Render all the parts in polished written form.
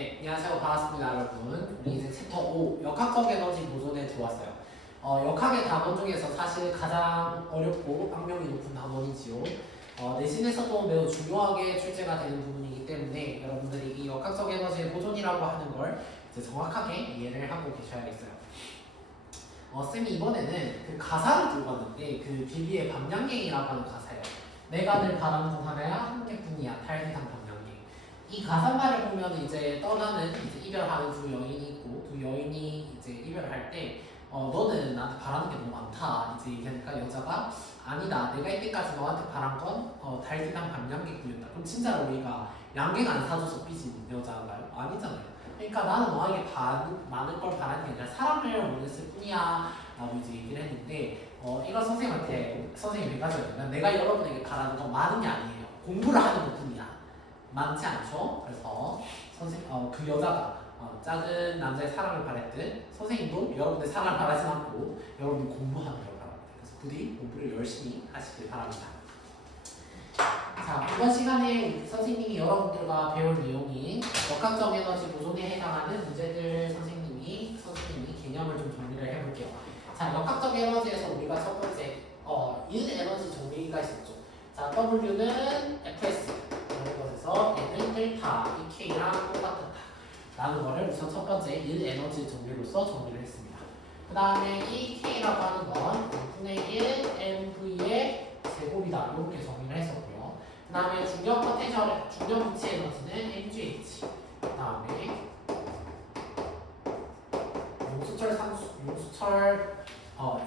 네, 안녕하세요. 반갑습니다, 여러분. 우리 이제 챕터 5, 역학적 에너지 보존에 들어왔어요. 역학의 단원 중에서 사실 가장 어렵고 악명이 높은 단원이지요. 내신에서도 매우 중요하게 출제가 되는 부분이기 때문에 여러분들이 이 역학적 에너지의 보존이라고 하는 걸 이제 정확하게 이해를 하고 계셔야겠어요. 쌤이 이번에는 그 가사를 들고 왔는데 그 비비의 밤양갱이라고 하는 가사예요. 내가 늘 바라는 하나야 한개뿐이야 탈기상 밤양갱. 이 가사말을 보면 이제 떠나는 이제 이별하는 두 여인이 있고 두 여인이 이제 이별할 때 너는 나한테 바라는 게 너무 많다 이제 얘기하니까 여자가 아니다 내가 이때까지 너한테 바란 건 달기상 밤양갱뿐이었다. 그럼 진짜로 우리가 양갱 안 사줘서 삐진 여자인가요? 아니잖아요. 그러니까 나는 너에게 많은 걸 바라는 게 아니라 사랑을 원했을 뿐이야 라고 이제 얘기를 했는데 이걸 선생님이 가져야 내가 여러분에게 바라는 건 많은 게 아니에요. 공부를 하는 것 뿐이야. 많지 않죠? 그래서 그 여자가 작은 남자의 사랑을 바랬듯 선생님도 여러분의 사랑을 바라지 않고 여러분이 공부하는 걸 바랍니다. 그래서 부디 공부를 열심히 하시길 바랍니다. 자, 이번 시간에 선생님이 여러분들과 배울 내용인 역학적 에너지 보존에 해당하는 문제들 선생님이 개념을 좀 정리를 해볼게요. 자, 역학적 에너지에서 우리가 첫 번째 인 에너지 정리가 있었죠. 자, W는 Fs 라는 것에서 N은 델타, 이 K랑 똑같다 라는 거를 우선 첫 번째 인 에너지 정리로서 정리를 했습니다. 그 다음에 이 K라고 하는 건 5분의 1 mv의 제곱이다 이렇게 정리를 했었고요. 그 다음에 중력 포텐셜, 중력 위치 에너지는 mgh. 그 다음에 용수철에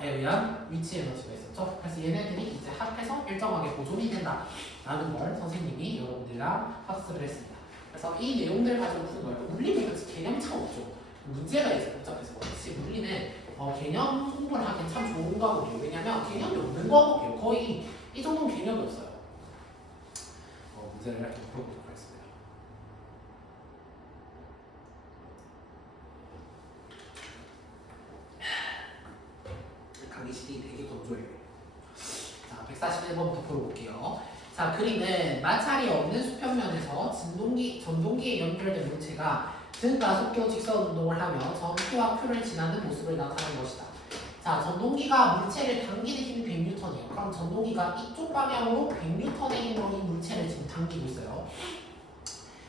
의한 위치 에너지가 있었죠. 그래서 얘네들이 이제 합해서 일정하게 보존이 된다라는 걸 선생님이 여러분들이랑 학습을 했습니다. 그래서 이 내용들 가지고 푸는 거예요. 물리는 그렇지 개념 참 없죠. 문제가 이제 복잡해서 그렇지 물리는 개념 공부를 하기엔 참 좋은 과목이에요. 왜냐면 개념이 없는 과목이에요. 거의 이 정도는 개념이 없어요. 문제를 이렇게 풀어보도록 하겠습니다. 강의실이 되게 건조해요. 자, 141번부터 풀어볼게요. 자, 그림은 마찰이 없는 수평면에서 전동기에 연결된 물체가 등가속도 직선 운동을 하며 점 P와 Q를 지나는 모습을 나타낸 것이다. 자, 전동기가 물체를 당기는 힘이 100N이에요. 그럼 전동기가 이쪽 방향으로 100N의 힘으로 이 물체를 지금 당기고 있어요.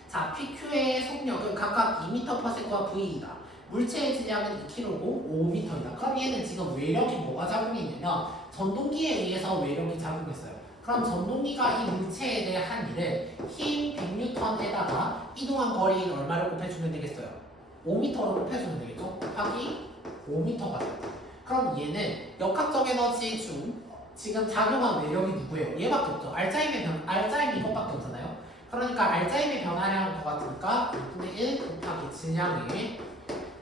자, PQ의 속력은 각각 2m/s와 V이다. 물체의 질량은 2kg고 5m이다. 그럼 얘는 지금 외력이 뭐가 작용이 있냐면 전동기에 의해서 외력이 작용했어요. 그럼 전동기가 이 물체에 대해 한 일은 힘 100N에다가 이동한 거리인 얼마를 곱해주면 되겠어요? 5m로 곱해주면 되겠죠? 곱하기 5m가 돼요. 그럼 얘는 역학적 에너지 중 지금 작용한 외력이 누구예요? 얘밖에 없죠. 알자임이 이것밖에 없잖아요. 그러니까 알자임의 변화량은 더 같으니까 6분의 1 곱하기 질량의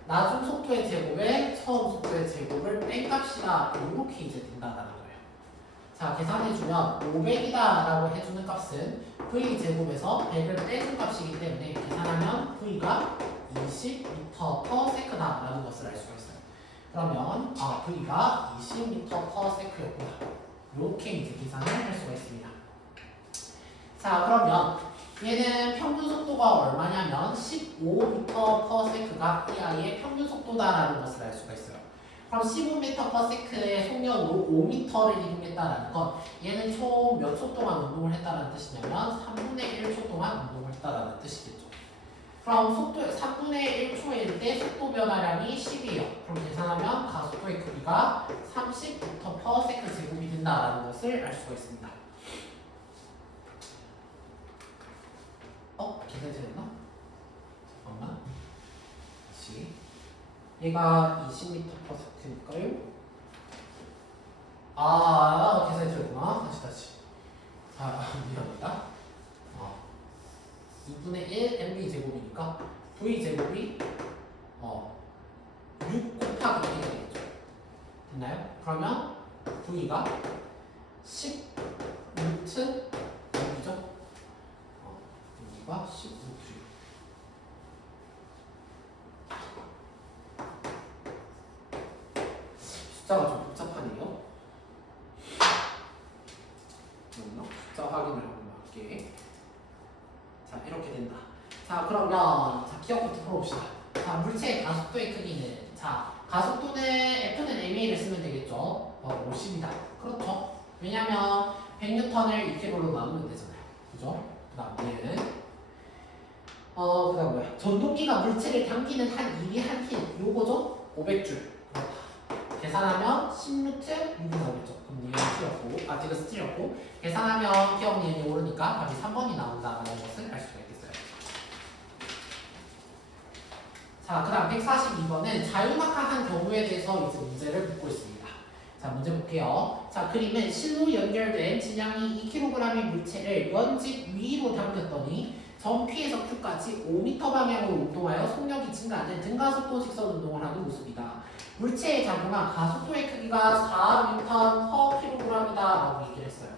나중 속도의 제곱에 처음 속도의 제곱을 뺀 값이다. 이렇게 이제 된다는 거예요. 자, 계산해주면 500이다 라고 해주는 값은 V제곱에서 100을 빼준 값이기 때문에 계산하면 V가 20m/s다 라는 것을 알 수가 있어요. 그러면 V가 20m/s였구나. 이렇게 이제 계산을 할 수가 있습니다. 자, 그러면 얘는 평균 속도가 얼마냐면 15m/s가 이 아이의 평균 속도다라는 것을 알 수가 있어요. 그럼 15m/s의 속력으로 5m를 이동했다라는 건 얘는 총 몇 초 동안 운동을 했다는 뜻이냐면 3분의 1초 동안 운동을 했다라는 뜻이겠죠. 그럼 3분의 1초일 때 속도 변화량이 10이에요. 그럼 계산하면 가속도의 크기가 30m/s 제곱이 된다라는 것을 알 수가 있습니다. 계산이 틀렸나? 잠깐만. 다시. 얘가 20m/s니까요. 계산이 틀렸구나. 다시. 미안합니다. 2분의 1 mv 제곱이니까 v 제곱이 6 곱하기 1이 되겠죠. 됐나요? 그러면 v가 10 루트 6이죠. 여기가 10 루트 6. 숫자가 좀 복잡하네요. 숫자 확인을 한번 할게. 자, 이렇게 된다. 자, 자 그러면 자 기억부터 풀어봅시다. 자 물체의 가속도의 크기는 자 가속도는 F는 ma를 쓰면 되겠죠. 50이다. 그렇죠. 왜냐면 100N을 2kg로 나누면 되잖아요. 그죠? 그 다음 얘는 그 다음 뭐야? 전동기가 물체를 당기는 한 일이 한 힐. 요거죠? 500줄. 계산하면 10루트 6이 나오겠죠. 그럼 니은 틀렸고, 디귿은 틀렸고, 계산하면 기억 니은이 오르니까 답이 3번이 나온다는 것을 알 수가 있겠어요. 자, 그 다음 142번은 자유낙하한 경우에 대해서 이제 문제를 묻고 있습니다. 자, 문제 볼게요. 자, 그림은 실로 연결된 질량이 2kg의 물체를 연직 위로 당겼더니 점 P에서 Q까지 5m 방향으로 운동하여 속력이 증가하는 등가속도 직선 운동을 하는 모습이다. 물체에 작용한 가속도의 크기가 4N/kg이다 라고 얘기를 했어요.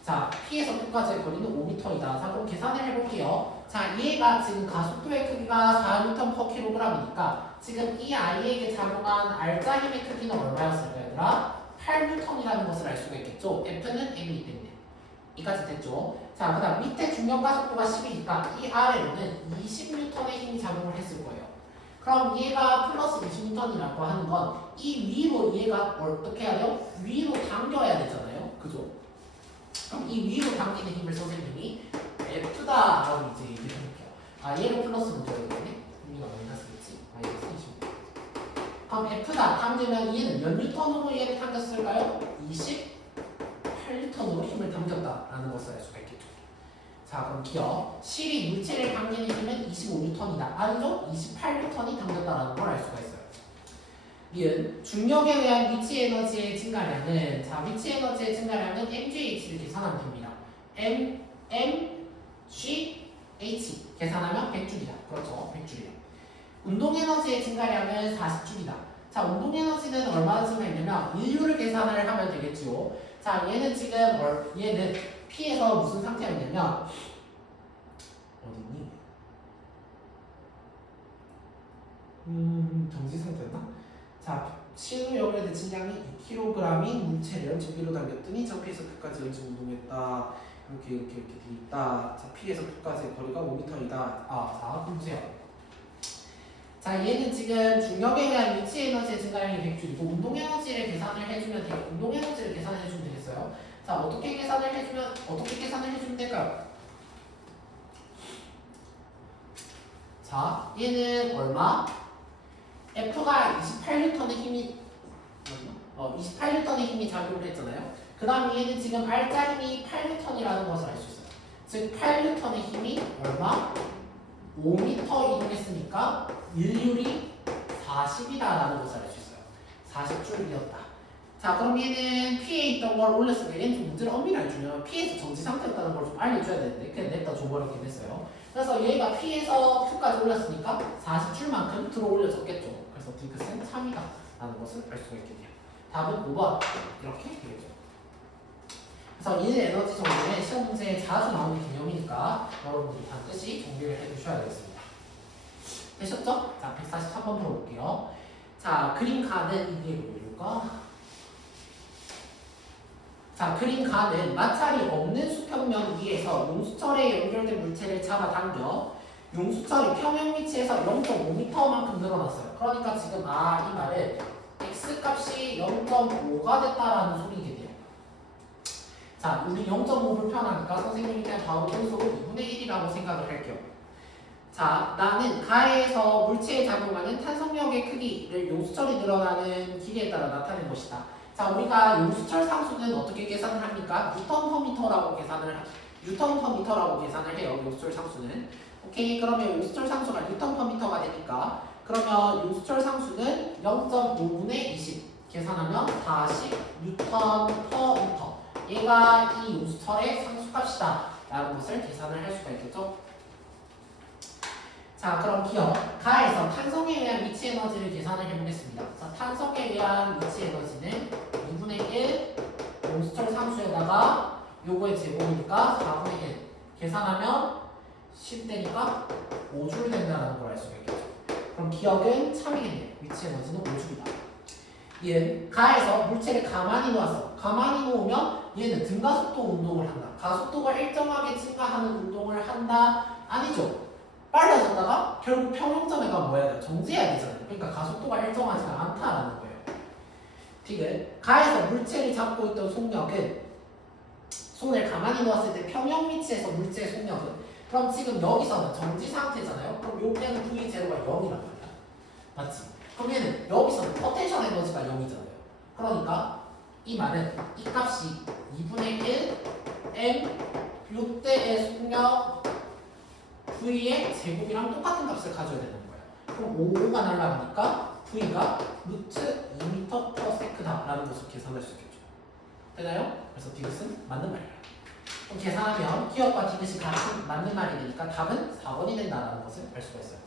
자, P에서 Q까지의 거리는 5m이다. 자, 그럼 계산을 해볼게요. 자, 얘가 지금 가속도의 크기가 4N/kg이니까 지금 이 아이에게 작용한 알짜 힘의 크기는 얼마였을까요, 얘들아? 8N이라는 것을 알 수가 있겠죠. F는 M이기 때문에. 이까지 됐죠. 자, 그 다음 밑에 중력 가속도가 10이니까 이 아래로는 20N의 힘이 작용을 했을 거예요. 그럼 얘가 플러스 20N이라고 하는 건 이 위로 얘가 어떻게 해야 돼요? 위로 당겨야 되잖아요. 그죠? 그럼 이 위로 당기는 힘을 선생님이 F다라고 이제 얘기를 해볼게요. 아, 얘를 플러스로 줘야겠네. 의미가 마이너스겠지. 마이너스 20. 그럼 F다 당기면 얘는 몇 N으로 얘를 당겼을까요? 28N으로 힘을 당겼다라는 것을 알 수가 있겠죠. 자, 그럼 기억. 실이 물체를 당기는 힘은 25N이다. 아니죠? 28N이 당겼다라는 걸 알 수가 있어요. 니은 중력에 의한 위치 에너지의 증가량은 자, 위치 에너지의 증가량은 mgh를 계산하면 됩니다. mgh 계산하면 100줄이다. 그렇죠. 100줄이다. 운동 에너지의 증가량은 40줄이다. 자, 운동 에너지는 얼마나 증가했냐면 인류를 계산을 하면 되겠지요. 자, 얘는 지금 얘는 P에서 무슨 상태였냐면 어디니? 정지 상태였나? 자, 실로 연결된 질량이 2kg인 물체를 전기로 당겼더니 점 P에서 Q까지 연중 운동했다. 이렇게 돼 있다. 자, P에서 Q까지의 거리가 5m이다. 자, 보세요. 자, 얘는 지금 중력에 의한 위치 에너지의 증가량이 100줄이고 운동 에너지를 계산을 해주면 돼요. 운동 에너지를 계산해 주면 되겠어요. 자, 어떻게 계산을 해주면 될까요? 자, 얘는 얼마? F가 28N의 힘이 28N의 힘이 작용을 했잖아요. 그 다음에 얘는 지금 알짜 힘이 8N이라는 것을 알 수 있어요. 즉 8N의 힘이 얼마? 5m 이동했으니까 일률이 40이다라는 것을 알 수 있어요. 40줄이었다. 자, 그럼 얘는 P에 있던 걸 올렸으니까 얘는 좀 문제를 엄밀하게 주면 P에서 정지 상태였다는 걸 좀 알려줘야 되는데 그냥 냈다 줘버렸긴 했어요. 그래서 얘가 P에서 Q까지 올렸으니까 40줄만큼 들어 올려졌겠죠. 그래서 디귿은 3이다 라는 것을 알 수가 있겠네요. 답은 5번 이렇게 되겠죠. 그래서 일 에너지 정리는 시험 문제에 자주 나오는 개념이니까 여러분들이 반드시 정리를 해두셔야 되겠습니다. 되셨죠? 자, 143번 풀어볼게요. 자, 그림 가는 이게 뭐일까? 자, 그림 가는 마찰이 없는 수평면 위에서 용수철에 연결된 물체를 잡아당겨 용수철이 평형 위치에서 0.5m만큼 늘어났어요. 그러니까 지금 이 말은 x값이 0.5가 됐다라는 소리겠네요. 자, 우리 0.5 불편하니까 선생님이 그냥 바로 분수로 2분의 1이라고 생각을 할게요. 자, 나는 가에서 물체에 작용하는 탄성력의 크기를 용수철이 늘어나는 길이에 따라 나타낸 것이다. 자, 우리가 용수철 상수는 어떻게 계산을 합니까? 뉴턴/미터라고 계산을 해요. 용수철 상수는. 오케이, 그러면 용수철 상수가 뉴턴/미터가 되니까 그러면 용수철 상수는 0.5분의 20 계산하면 40 뉴턴/미터. 얘가 이 용수철의 상수값이다 라는 것을 계산을 할 수가 있겠죠. 자, 그럼 기억. 가에서 탄성에 의한 위치 에너지를 계산을 해보겠습니다. 자, 탄성에 의한 위치 에너지는 2분의 1 용수철 상수에다가 요거의 제곱이니까 4분의 1 계산하면 10대니까 5줄 된다는 걸 알 수가 있겠죠. 그럼 기억은 참이겠네요. 위치 에너지는 5줄이다. 얘는 가에서 물체를 가만히 놓았어. 가만히 놓으면 얘는 등가속도 운동을 한다. 가속도가 일정하게 증가하는 운동을 한다? 아니죠. 빨라졌다가 결국 평형점에 가면 뭐 해야 돼요? 정지해야 되잖아요. 그러니까 가속도가 일정하지가 않다라는 거예요. 디귿. 가에서 물체를 잡고 있던 속력은 손을 가만히 놓았을 때 평형 위치에서 물체의 속력은 그럼 지금 여기서는 정지 상태잖아요. 그럼 여기에는 V0가 0이란 말이야. 맞지? 그럼 얘는 여기서는 포텐셜 에너지가 0이잖아요. 그러니까 이 말은 이 값이 2분의 1 m 요때의 속력 V의 제곱이랑 똑같은 값을 가져야 되는 거야. 그럼 5가 날아가니까 V가 루트 2m/s다 라는 것을 계산할 수 있겠죠. 되나요? 그래서 디귿은 맞는 말이에요. 그럼 계산하면 기억과 디귿이 같은 맞는 말이 되니까 답은 4번이 된다는 것을 알 수가 있어요.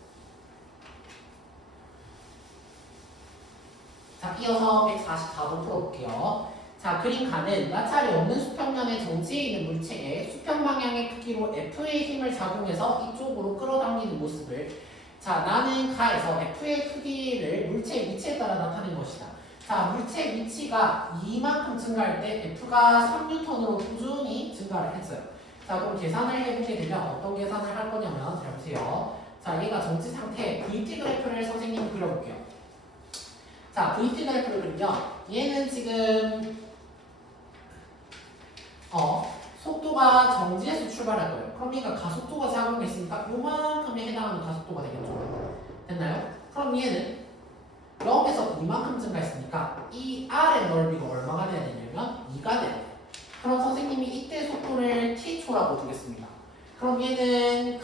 자, 이어서 144번 풀어볼게요. 자, 그림 가는 마찰이 없는 수평면의 정지해 있는 물체에 수평 방향의 크기로 F의 힘을 작용해서 이쪽으로 끌어당기는 모습을 자, 나는 가에서 F의 크기를 물체의 위치에 따라 나타낸 것이다. 자, 물체의 위치가 이만큼 증가할 때 F가 3N으로 꾸준히 증가를 했어요. 자, 그럼 계산을 해보게 되면 어떤 계산을 할 거냐면 잘 보세요. 자, 얘가 정지 상태 VT 그래프를 선생님이 그려볼게요. 자, VT 그래프를 그리면 얘는 지금 속도가 정지에서 출발할 거예요. 그럼 얘가 가속도가 작용했으니까 요만큼에 해당하는 가속도가 되겠죠. 됐나요? 그럼 얘는 0에서 이만큼 증가했으니까 이 R의 넓이가 얼마가 돼야 되냐면 2가 돼야 돼요. 그럼 선생님이 이때 속도를 T초라고 두겠습니다. 그럼 얘는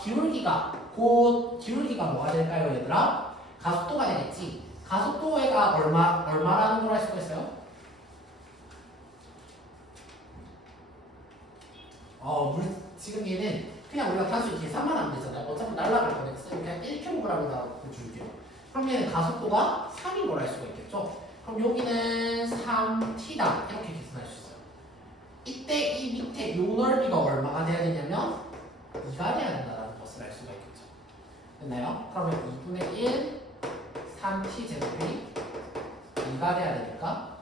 기울기가 뭐가 될까요, 얘들아? 가속도가 되겠지. 가속도가 얼마라는 걸 알 수가 있어요? 지금 얘는 그냥 우리가 단순히 계산만 하면 되잖아요. 어차피 날아갈 거니까 그냥 1kg이라고 줄게요. 그럼 얘는 가속도가 3인 걸 알 수가 있겠죠. 그럼 여기는 3t다 이렇게 계산할 수 있어요. 이때 이 밑에 요 넓이가 얼마가 돼야 되냐면 2가 돼야 된다는 것을 알 수가 있겠죠. 됐나요? 그러면 2분의 1 3t 제곱이 2가 돼야 되니까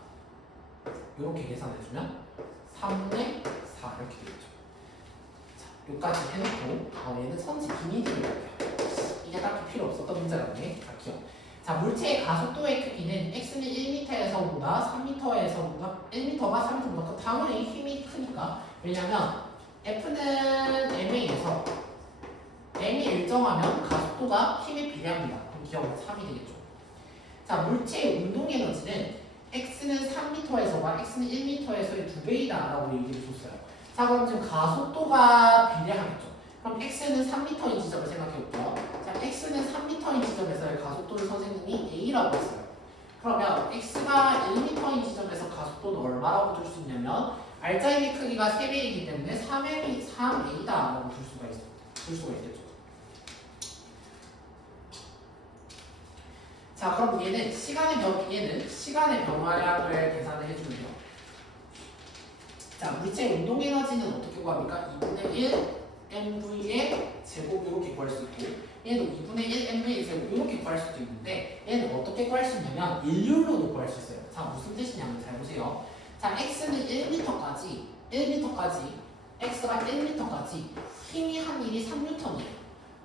이렇게 계산해주면 3분의 4 이렇게 되겠죠. 여기까지 해놓고 얘는 선지 비밀을 볼게요. 이게 딱히 필요 없었던 문제 같네. 기억. 자, 물체의 가속도의 크기는 x는 1m에서보다 3m에서보다 1m가 3m보다 당연히 힘이 크니까 왜냐면 F는 ma에서 m이 일정하면 가속도가 힘에 비례합니다. 그럼 기억은 3이 되겠죠. 자, 물체의 운동 에너지는 x는 3m에서와 x는 1m에서의 2배이다 라고 얘기를 줬어요. 자, 그럼 지금 가속도가 비례하겠죠. 그럼 x는 3m인 지점을 생각해볼게요. 자, x는 3m인 지점에서의 가속도를 선생님이 a라고 했어요. 그러면 x가 1m인 지점에서 가속도는 얼마라고 줄 수 있냐면 알짜임의 크기가 3배이기 때문에 3a다라고 줄 수가 있겠죠. 자, 그럼 얘는 시간의 변화량을 계산을 해주면요. 자, 물체의 운동 에너지는 어떻게 구합니까? 2분의 1 mv의 제곱 이렇게 구할 수 있고 얘도 2분의 1 mv의 제곱 이렇게 구할 수도 있는데 얘는 어떻게 구할 수 있냐면 일률로도 구할 수 있어요. 자, 무슨 뜻이냐면 잘 보세요. 자, x는 1m까지 x가 1m까지 힘이 한 일이 3N이에요.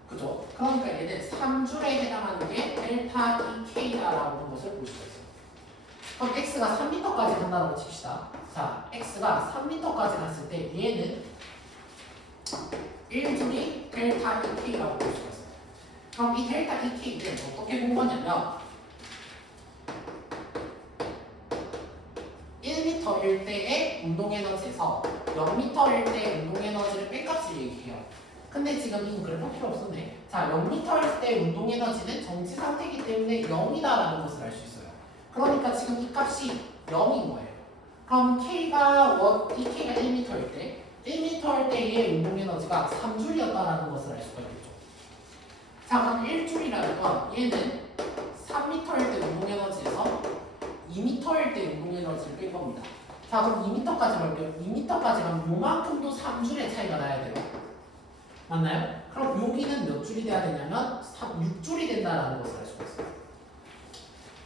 그죠? 그러니까 얘는 3줄에 해당하는 게 델타 EK라고 하는 것을 볼 수가 있어요. 그럼 x가 3m까지 간다고 칩시다. 자, x가 3m까지 갔을 때 얘는 1줄이 델타 EK라고 볼 수가 있어요. 그럼 이 델타 EK는 어떻게 본 거냐면 1m일 때의 운동에너지에서 0m일 때의 운동에너지를 뺀 값을 얘기해요. 근데 지금 이 그래프 필요 없었네. 자, 0m일 때 운동에너지는 정지 상태이기 때문에 0이다라는 것을 알 수 있어요. 그러니까 지금 이 값이 0인 거예요. 그럼 K가 1m일 때 1m일 때의 운동에너지가 3줄이었다라는 것을 알 수가 있겠죠. 자, 그럼 1줄이라는 건 얘는 3m일 때 운동에너지에서 2m일 때 운동에너지를 뺀 겁니다. 자, 그럼 2m까지 갈게요. 2m까지 가면 요만큼도 3줄의 차이가 나야 돼요. 맞나요? 그럼 여기는 몇 줄이 돼야 되냐면 6줄이 된다는 것을 알 수가 있어요.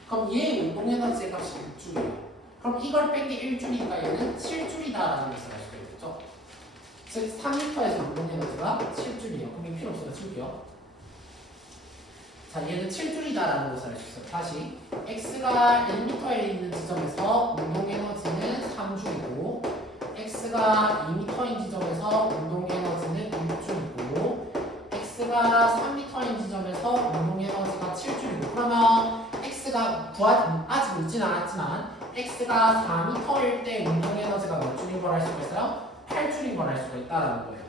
그럼 얘의 운동에너지의 값이 6줄이에요. 그럼 이걸 뺀 게 1줄이니까 얘는 7줄이다라는 것을 알 수가 있겠죠. 즉 3m에서 운동 에너지가 7줄이에요. 그럼 필요 없으니까 치울게요. 자, 얘는 7줄이다라는 것을 알 수 있어요. 다시 x가 1m에 있는 지점에서 운동 에너지는 3줄이고 x가 2m인 지점에서 운동 에너지는 6줄이고 x가 3m인 지점에서 운동 에너지가 7줄이고 그러면 x가 아직 묻진 않았지만 x가 4m일 때 운동 에너지가 몇 줄인 걸 알 수가 있어요? 8줄인 걸 알 수가 있다라는 거예요.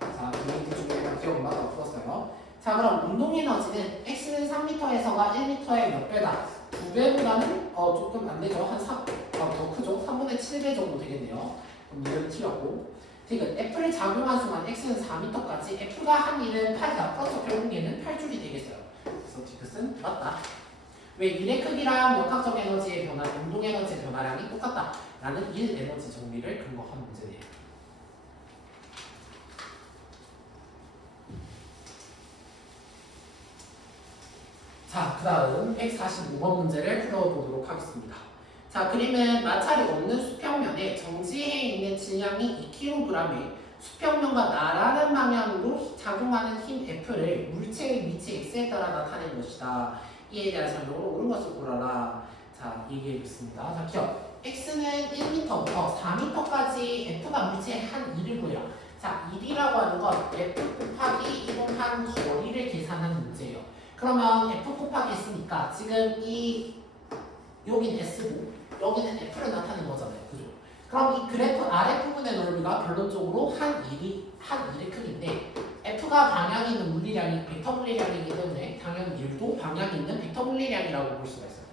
자, 이 중에 기억 맞아 풀었어요. 자, 그럼 운동 에너지는 x는 3m에서가 1m의 몇 배다? 2배보다는 조금 안 되죠. 한 3, 더 크죠? 3분의 7배 정도 되겠네요. 그럼 이를 틀렸고. 지금 F를 작용한 순간 x는 4m까지 F가 한 일은 8이다. 그래서 결국 얘는 8줄이 되겠어요. 그래서 디귿은 맞다. 왜 일의 크기랑 역학적 에너지의 변화, 운동 에너지의 변화량이 똑같다. 라는 일 에너지 정리를 근거한 문제네요. 자, 그 다음 145번 문제를 풀어보도록 하겠습니다. 자, 그림은 마찰이 없는 수평면에 정지해 있는 질량이 2kg에 수평면과 나라는 방향으로 작용하는 힘 F를 물체의 위치 X에 따라 나타낸 것이다. 이에 대한 설명으로 옳은 것을 고르라. 자, 얘기해보겠습니다. 자, 기억. X는 1m부터 4m까지 F가 물체의 한 일을 보여라. 자, 1이라고 하는 건 F 곱하기 이동한 거리를 계산하는 문제예요. 그러면 F 곱하기 S니까 지금 여기는 S고 여기는 F를 나타낸 거잖아요. 그죠? 그럼 이 그래프 아랫부분의 넓이가 결론적으로 한 일의 크기인데 F가 방향이 있는 물리량이 벡터 물리량이기 때문에 당연히 1도 방향이 있는 벡터 물리량이라고 볼 수가 있어요.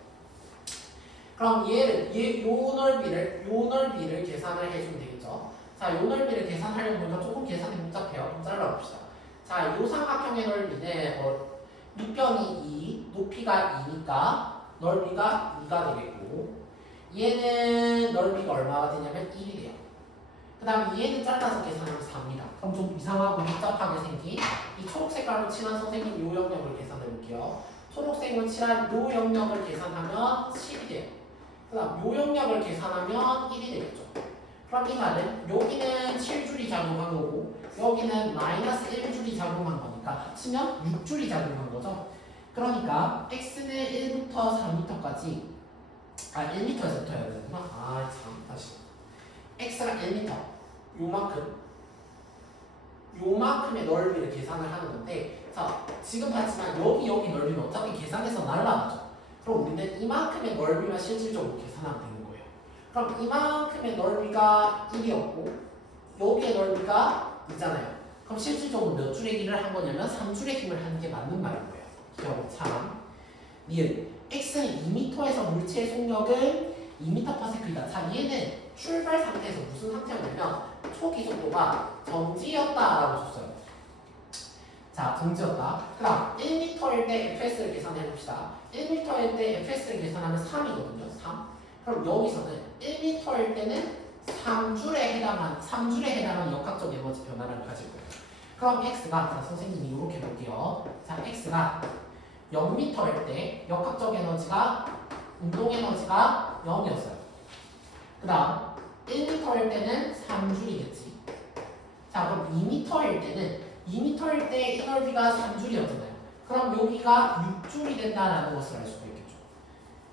그럼 요 넓이를 계산을 해주면 되겠죠. 자, 요 넓이를 계산하려면 보니까 조금 계산이 복잡해요. 좀 잘라봅시다. 자, 요 삼각형의 넓이는 밑변이 2, 높이가 2니까 넓이가 2가 되겠고 얘는 넓이가 얼마가 되냐면 1이 돼요. 그 다음 얘는 짧아서 계산하면 4입니다. 그럼 좀 이상하고 복잡하게 생긴 이 초록색깔로 칠한 선생님 요 영역을 계산해 볼게요. 초록색으로 칠한 요 영역을 계산하면 10이 돼요. 그 다음 요 영역을 계산하면 1이 되겠죠. 그럼 이 말은 여기는 7줄이 작용한 거고 여기는 마이너스 1줄이 작용한 거니까 합치면 6줄이 작용한 거죠. 그러니까 x는 1부터 4m까지 1m에서부터 해야 되는구나. 다시 x가 1m 요만큼의 넓이를 계산을 하는 건데 자, 지금 봤지만 여기 넓이는 어차피 계산해서 날라가죠. 그럼 우리는 이만큼의 넓이만 실질적으로 계산하면 되는 거예요. 그럼 이만큼의 넓이가 1이었고 여기의 넓이가 2잖아요. 그럼 실질적으로 몇 줄의 길을 한 거냐면 3줄의 힘을 한 게 맞는 말인 거예요. 기억 참. 니은 x는 2m에서 물체의 속력은 2m/s이다. 자, 얘는 출발 상태에서 무슨 상태였냐면 초기 속도가 정지였다라고 줬어요. 자, 정지였다. 그 다음 1m일 때 fs를 계산해 봅시다. 1m일 때 fs를 계산하면 3이거든요. 3. 그럼 여기서는 1m일 때는 3줄에 해당하는 역학적 에너지 변화를 가질 거예요. 그럼 x가 자, 선생님이 이렇게 볼게요. 자, x가 0m일 때 역학적 에너지가 운동 에너지가 0이었어요. 그 다음 1m일 때는 3줄이겠지. 자, 그럼 2m일 때 이 넓이가 3줄이었잖아요. 그럼 여기가 6줄이 된다는 것을 알 수가 있겠죠.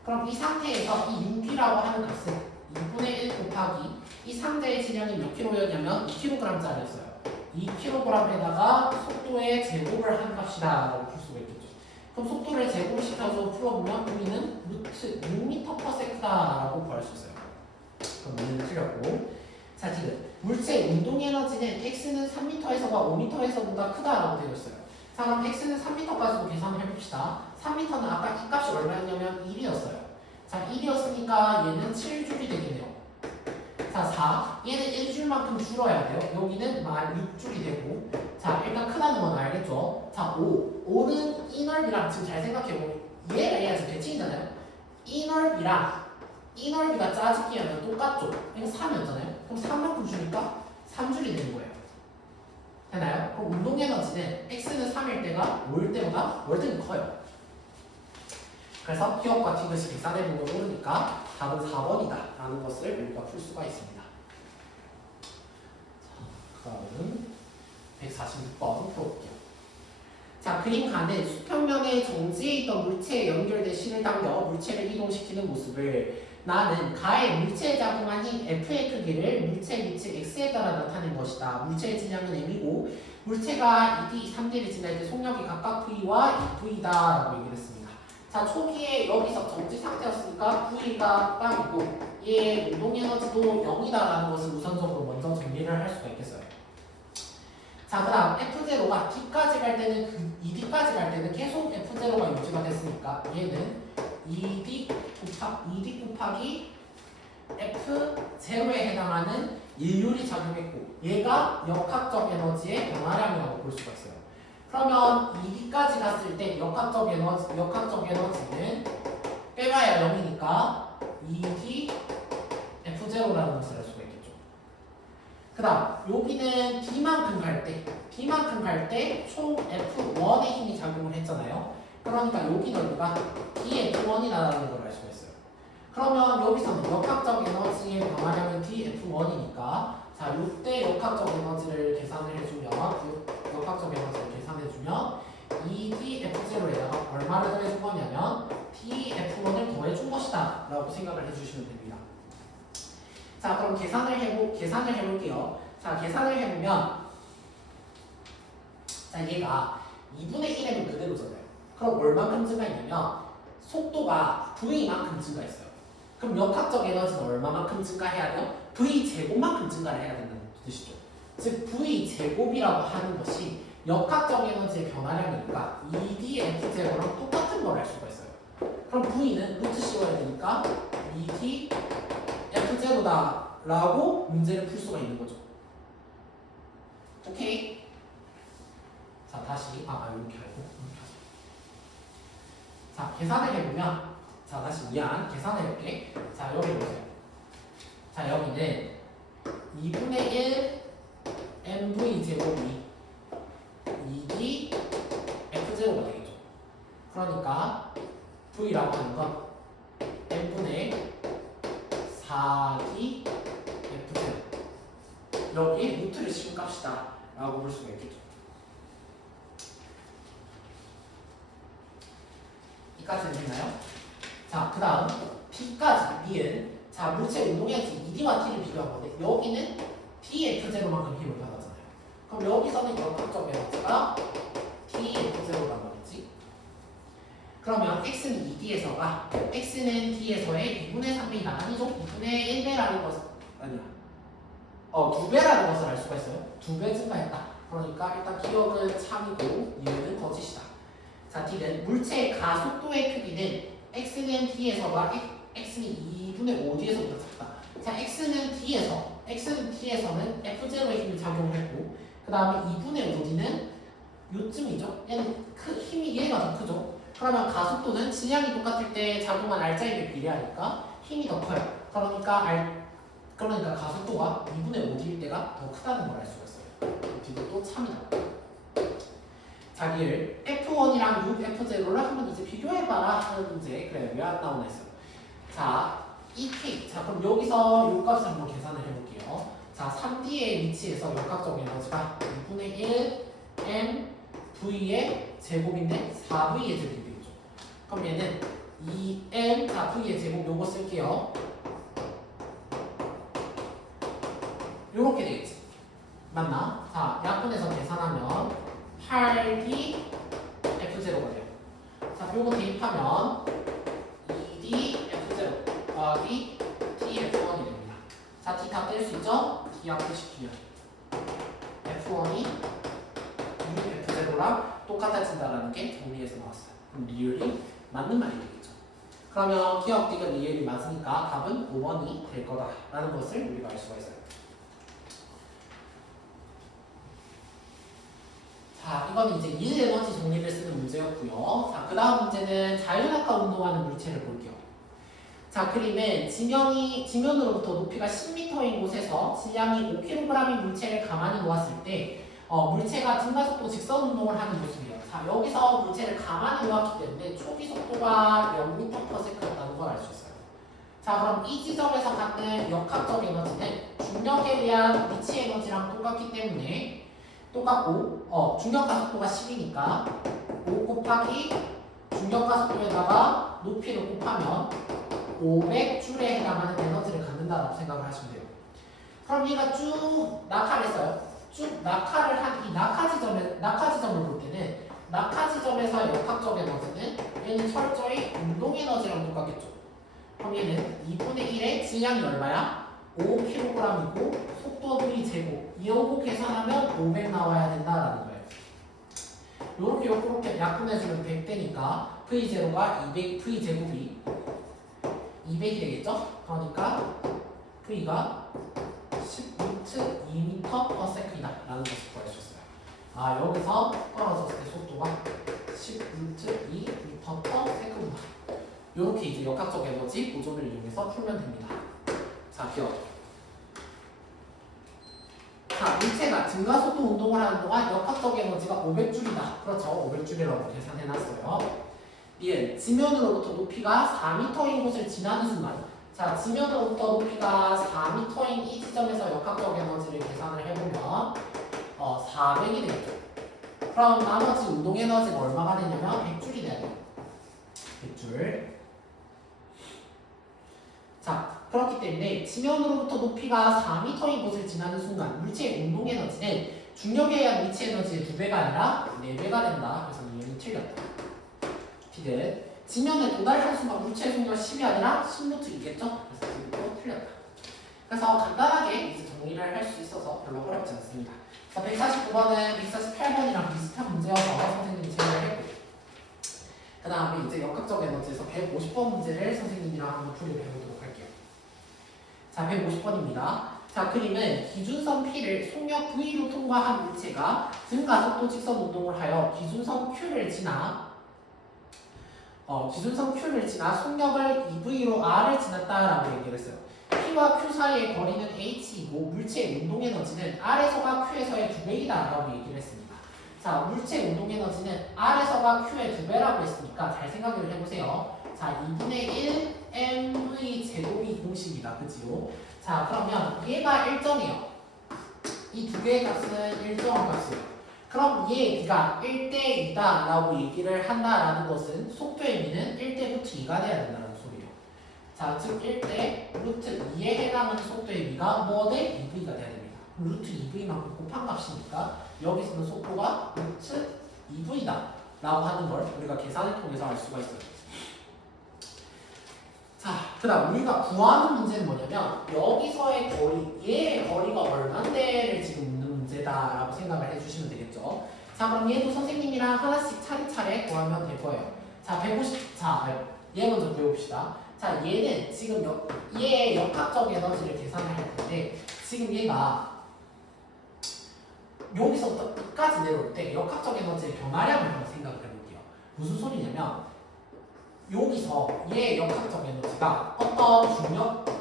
그럼 이 상태에서 이 6이라고 하는 값은 2분의 1 곱하기 이 상자의 질량이 몇 킬로였냐면 2kg짜리였어요. 2kg에다가 속도의 제곱을 한 값이다라고 풀 수가 있겠죠. 그럼 속도를 제곱시켜서 풀어보면 우리는 루트 6m/s다라고 구할 수 있어요. 그럼 얘는 틀렸고. 자, 지금 물체의 운동 에너지는 x는 3m에서가 5m에서보다 크다라고 되어 있어요. 자, 그럼 x는 3m까지도 계산을 해봅시다. 3m는 아까 이 값이 얼마였냐면 1이었어요. 자, 1이었으니까 얘는 7줄이 되겠네요. 자, 4. 얘는 1줄만큼 줄어야 돼요. 여기는 6줄이 되고. 자, 일단 크다는 건 알겠죠? 자, 5. 5는 이 넓이랑 지금 잘 생각해보면 얘가 지금 대칭이잖아요. 이 넓이가 짜집기 하면 똑같죠? 이거 3이었잖아요. 그럼 3만큼 주니까 3줄이 되는 거예요. 되나요? 그럼 운동 에너지는 x는 3일 때가 5일 때보다 월등히 커요. 그래서 기억과 디귿이 계산해보면 모르니까 답은 4번이다 라는 것을 우리가 풀 수가 있습니다. 다음 146번 풀어볼게요. 자, 그림가는 수평면에 정지해 있던 물체에 연결된 실을 당겨 물체를 이동시키는 모습을 나는 가에 물체에 작용한 힘 F의 크기를 물체의 위치 X에 따라 나타낸 것이다. 물체의 질량은 M이고 물체가 2D, 3D를 지날 때 속력이 각각 V와 2V다 라고 얘기를 했습니다. 자, 초기에 여기서 정지 상태였으니까 V가 빵이고 얘의 운동 에너지도 0이다 라는 것을 우선적으로 먼저 정리를 할 수가 있겠어요. 자, 그 다음 F0가 D까지 갈 때는 2D까지 갈 때는 계속 F0가 유지가 됐으니까 얘는 2D 곱하기 F0에 해당하는 인율이 작용했고 얘가 역학적 에너지의 변화량이라고 볼 수가 있어요. 그러면 2D까지 갔을 때 역학적 에너지는 빼봐야 0이니까 2D F0라는 것을 알 수가 있겠죠. 그 다음 여기는 D만큼 갈 때 총 F1의 힘이 작용을 했잖아요. 그러니까 여기 넓이가 DF1이라는 걸 알 수가 있어요. 그러면 여기서는 역학적 에너지의 변화량은 DF1이니까 자, 이때 역학적 에너지를 계산을 해주면 역학적 에너지를 계산해주면 2DF0에다가 얼마를 더해준 거냐면 DF1을 더해준 것이다 라고 생각을 해주시면 됩니다. 자, 그럼 계산을 해볼게요. 자, 계산을 해보면 자, 얘가 2분의 1은 그대로잖아요. 그럼 얼마큼 증가했냐면 속도가 V만큼 증가했어요. 그럼 역학적 에너지는 얼마만큼 증가해야 돼요? V제곱만큼 증가를 해야 된다는 뜻이죠. 즉 V제곱이라고 하는 것이 역학적 에너지의 변화량이니까 2DF0랑 똑같은 걸 알 수가 있어요. 그럼 V는 루트 씌워야 되니까 2DF0다 라고 문제를 풀 수가 있는 거죠. 오케이? 자, 다시 이렇게 알고 이렇게 하죠. 자, 계산을 해보면 자, 다시 계산을 해볼게. 자, 여기 보세요. 자, 여기는 2분의 1 mv 제곱이 2d f0가 되겠죠. 그러니까 v라고 하는 건 m분의 4d f0 여기 루트를 씌운 값이다 라고 볼 수가 있겠죠. 이까지는 됐나요? 자, 그 다음 D까지 B는 자, 물체 운동에너지 2D와 T를 비교한 건데 여기는 DF0만큼 힘을 받았잖아요. 그럼 여기서는 역학적 에너지가 DF0란 말이지. 그러면 X는 2D에서가 X는 D에서의 2분의 3배이다. 아니죠? 2분의 1배라는 것은 아니야. 2배라는 것을 알 수가 있어요. 2배 증가했다. 그러니까 일단 기억은 참이고 이유는 거짓이다. 자, D는 물체의 가속도의 크기는 X는 D에서가 X는 2분의 5D에서보다 작다. 자, X는 D에서는 F0의 힘을 작용했고 그 다음에 2분의 5D는 요쯤이죠. 얘는 힘이 얘가 더 크죠. 그러면 가속도는 질량이 똑같을 때 작용한 알짜임에 비례하니까 힘이 더 커요. 그러니까 가속도가 2분의 5D일 때가 더 크다는 걸 알 수가 있어요. 이것도 참이다. 자기를 F1이랑 6F0를 한번 이제 비교해봐라 하는 문제. 그래, 왜 안 나오나 했어요. 자, EK. 자, 그럼 여기서 이 값을 한번 계산을 해볼게요. 자, 3D의 위치에서 역학적 에너지가 2분의 1 m V의 제곱인데 4V의 제곱이 되겠죠. 그럼 얘는 2m 자, V의 제곱 요거 쓸게요. 요렇게 되겠지. 맞나? 자, 약분해서 계산하면 8D F0가 돼요. 자, 요거 대입하면 2D F0 더하기 DF1이 됩니다. 자, D 다 뗄 수 있죠? D 약분시키면 F1이 6F0랑 똑같아진다는 게 정리해서 나왔어요. 그럼 리얼이 맞는 말이 되겠죠. 그러면 기억 D가 리얼이 맞으니까 답은 5번이 될 거다라는 것을 우리가 알 수가 있어요. 자, 이건 이제 일 에너지 정리를 쓰는 문제였고요. 자, 그 다음 문제는 자유낙하 운동하는 물체를 볼게요. 자, 그림은 지면으로부터 높이가 10m인 곳에서 질량이 5kg인 물체를 가만히 놓았을 때 물체가 증가속도 직선 운동을 하는 모습이에요. 자, 여기서 물체를 가만히 놓았기 때문에 초기 속도가 0m/s였다는 걸 알 수 있어요. 자, 그럼 이 지점에서 갖는 역학적 에너지는 중력에 의한 위치 에너지랑 똑같기 때문에 똑같고 중력과 속도가 10이니까 5 곱하기 중력과 속도에다가 높이를 곱하면 500줄에 해당하는 에너지를 갖는다라고 생각을 하시면 돼요. 그럼 얘가 쭉 낙하를 했어요. 쭉 낙하를 한 이 낙하 지점을 볼 때는 낙하 지점에서의 역학적 에너지는 얘는 철저히 운동 에너지랑 똑같겠죠. 그럼 얘는 2분의 1의 질량이 얼마야? 5kg이고 속도 v 제곱 이어고 계산하면 500 나와야 된다라는 거예요. 요렇게 약분해주면 100되니까 v0가 200, v 제곱이 200이 되겠죠? 그러니까 v가 10루트 2m/s이다 라는 것을 구해주셨어요. 여기서 떨어졌을 때 속도가 10루트 2m/s입니다. 이렇게 이제 역학적 에너지 보존을 이용해서 풀면 됩니다. 자, 기억. 자, 물체가 증가속도 운동을 하는 동안 역학적 에너지가 500줄이다. 그렇죠. 500줄이라고 계산해놨어요. 예, 지면으로부터 높이가 4m인 곳을 지나는 순간, 자, 지면으로부터 높이가 4m인 이 지점에서 역학적 에너지를 계산을 해보면 400이 되겠죠. 그럼 나머지 운동 에너지가 얼마가 되냐면 100줄이 돼야 돼요. 100줄. 자, 그렇기 때문에 지면으로부터 높이가 4m인 곳을 지나는 순간 물체의 운동 에너지는 중력에 의한 위치 에너지의 2배가 아니라 4배가 된다. 그래서 이해는 틀렸다. 비슷. 지면에 도달할 순간 물체의 속력이 10이 아니라 10루트이겠죠? 그래서 이것도 틀렸다. 그래서 간단하게 이제 정리를 할 수 있어서 별로 어렵지 않습니다. 149번은 148번이랑 비슷한 문제여서 선생님이 제외를 했고, 그 다음에 이제 역학적 에너지에서 150번 문제를 선생님이랑 한번 풀이를 해보도록 할게요. 자, 150번입니다. 자, 그림은 기준선 P를 속력 V로 통과한 물체가 증가속도 직선 운동을 하여 기준선 Q를 지나 속력을 EV로 R을 지났다라고 얘기를 했어요. P와 Q 사이의 거리는 H이고 물체의 운동 에너지는 R에서가 Q에서의 2배이다 라고 얘기를 했습니다. 자, 물체 운동 에너지는 R에서가 Q의 2배라고 했으니까 잘 생각을 해보세요. 자, 2분의 1 mv 제곱이 공식이다. 그지요? 자, 그러면 얘가 일정이에요. 이 두 개의 값은 일정한 값이에요. 그럼 얘가 1대 2다 라고 얘기를 한다라는 것은 속도의 미는 1대 루트 2가 돼야 된다는 소리예요. 자, 즉 1대 루트 2에 해당하는 속도의 미가 뭐 대? 2v가 돼야 됩니다. 루트 2v만큼 곱한 값이니까 여기서는 속도가 루트 2v다 라고 하는 걸 우리가 계산을 통해서 알 수가 있어요. 자, 그 다음 우리가 구하는 문제는 뭐냐면 여기서의 거리, 얘의 거리가 얼만데를 지금 묻는 문제다라고 생각을 해주시면 되겠죠. 자, 그럼 얘도 선생님이랑 하나씩 차례차례 구하면 될 거예요. 자, 150, 얘 먼저 구해봅시다. 자, 얘는 지금 얘의 역학적 에너지를 계산을 할 텐데 지금 얘가 여기서부터 끝까지 내려올 때 역학적 에너지의 변화량을 한번 생각을 해볼게요. 무슨 소리냐면 여기서 얘의 역학적 에너지가 어떤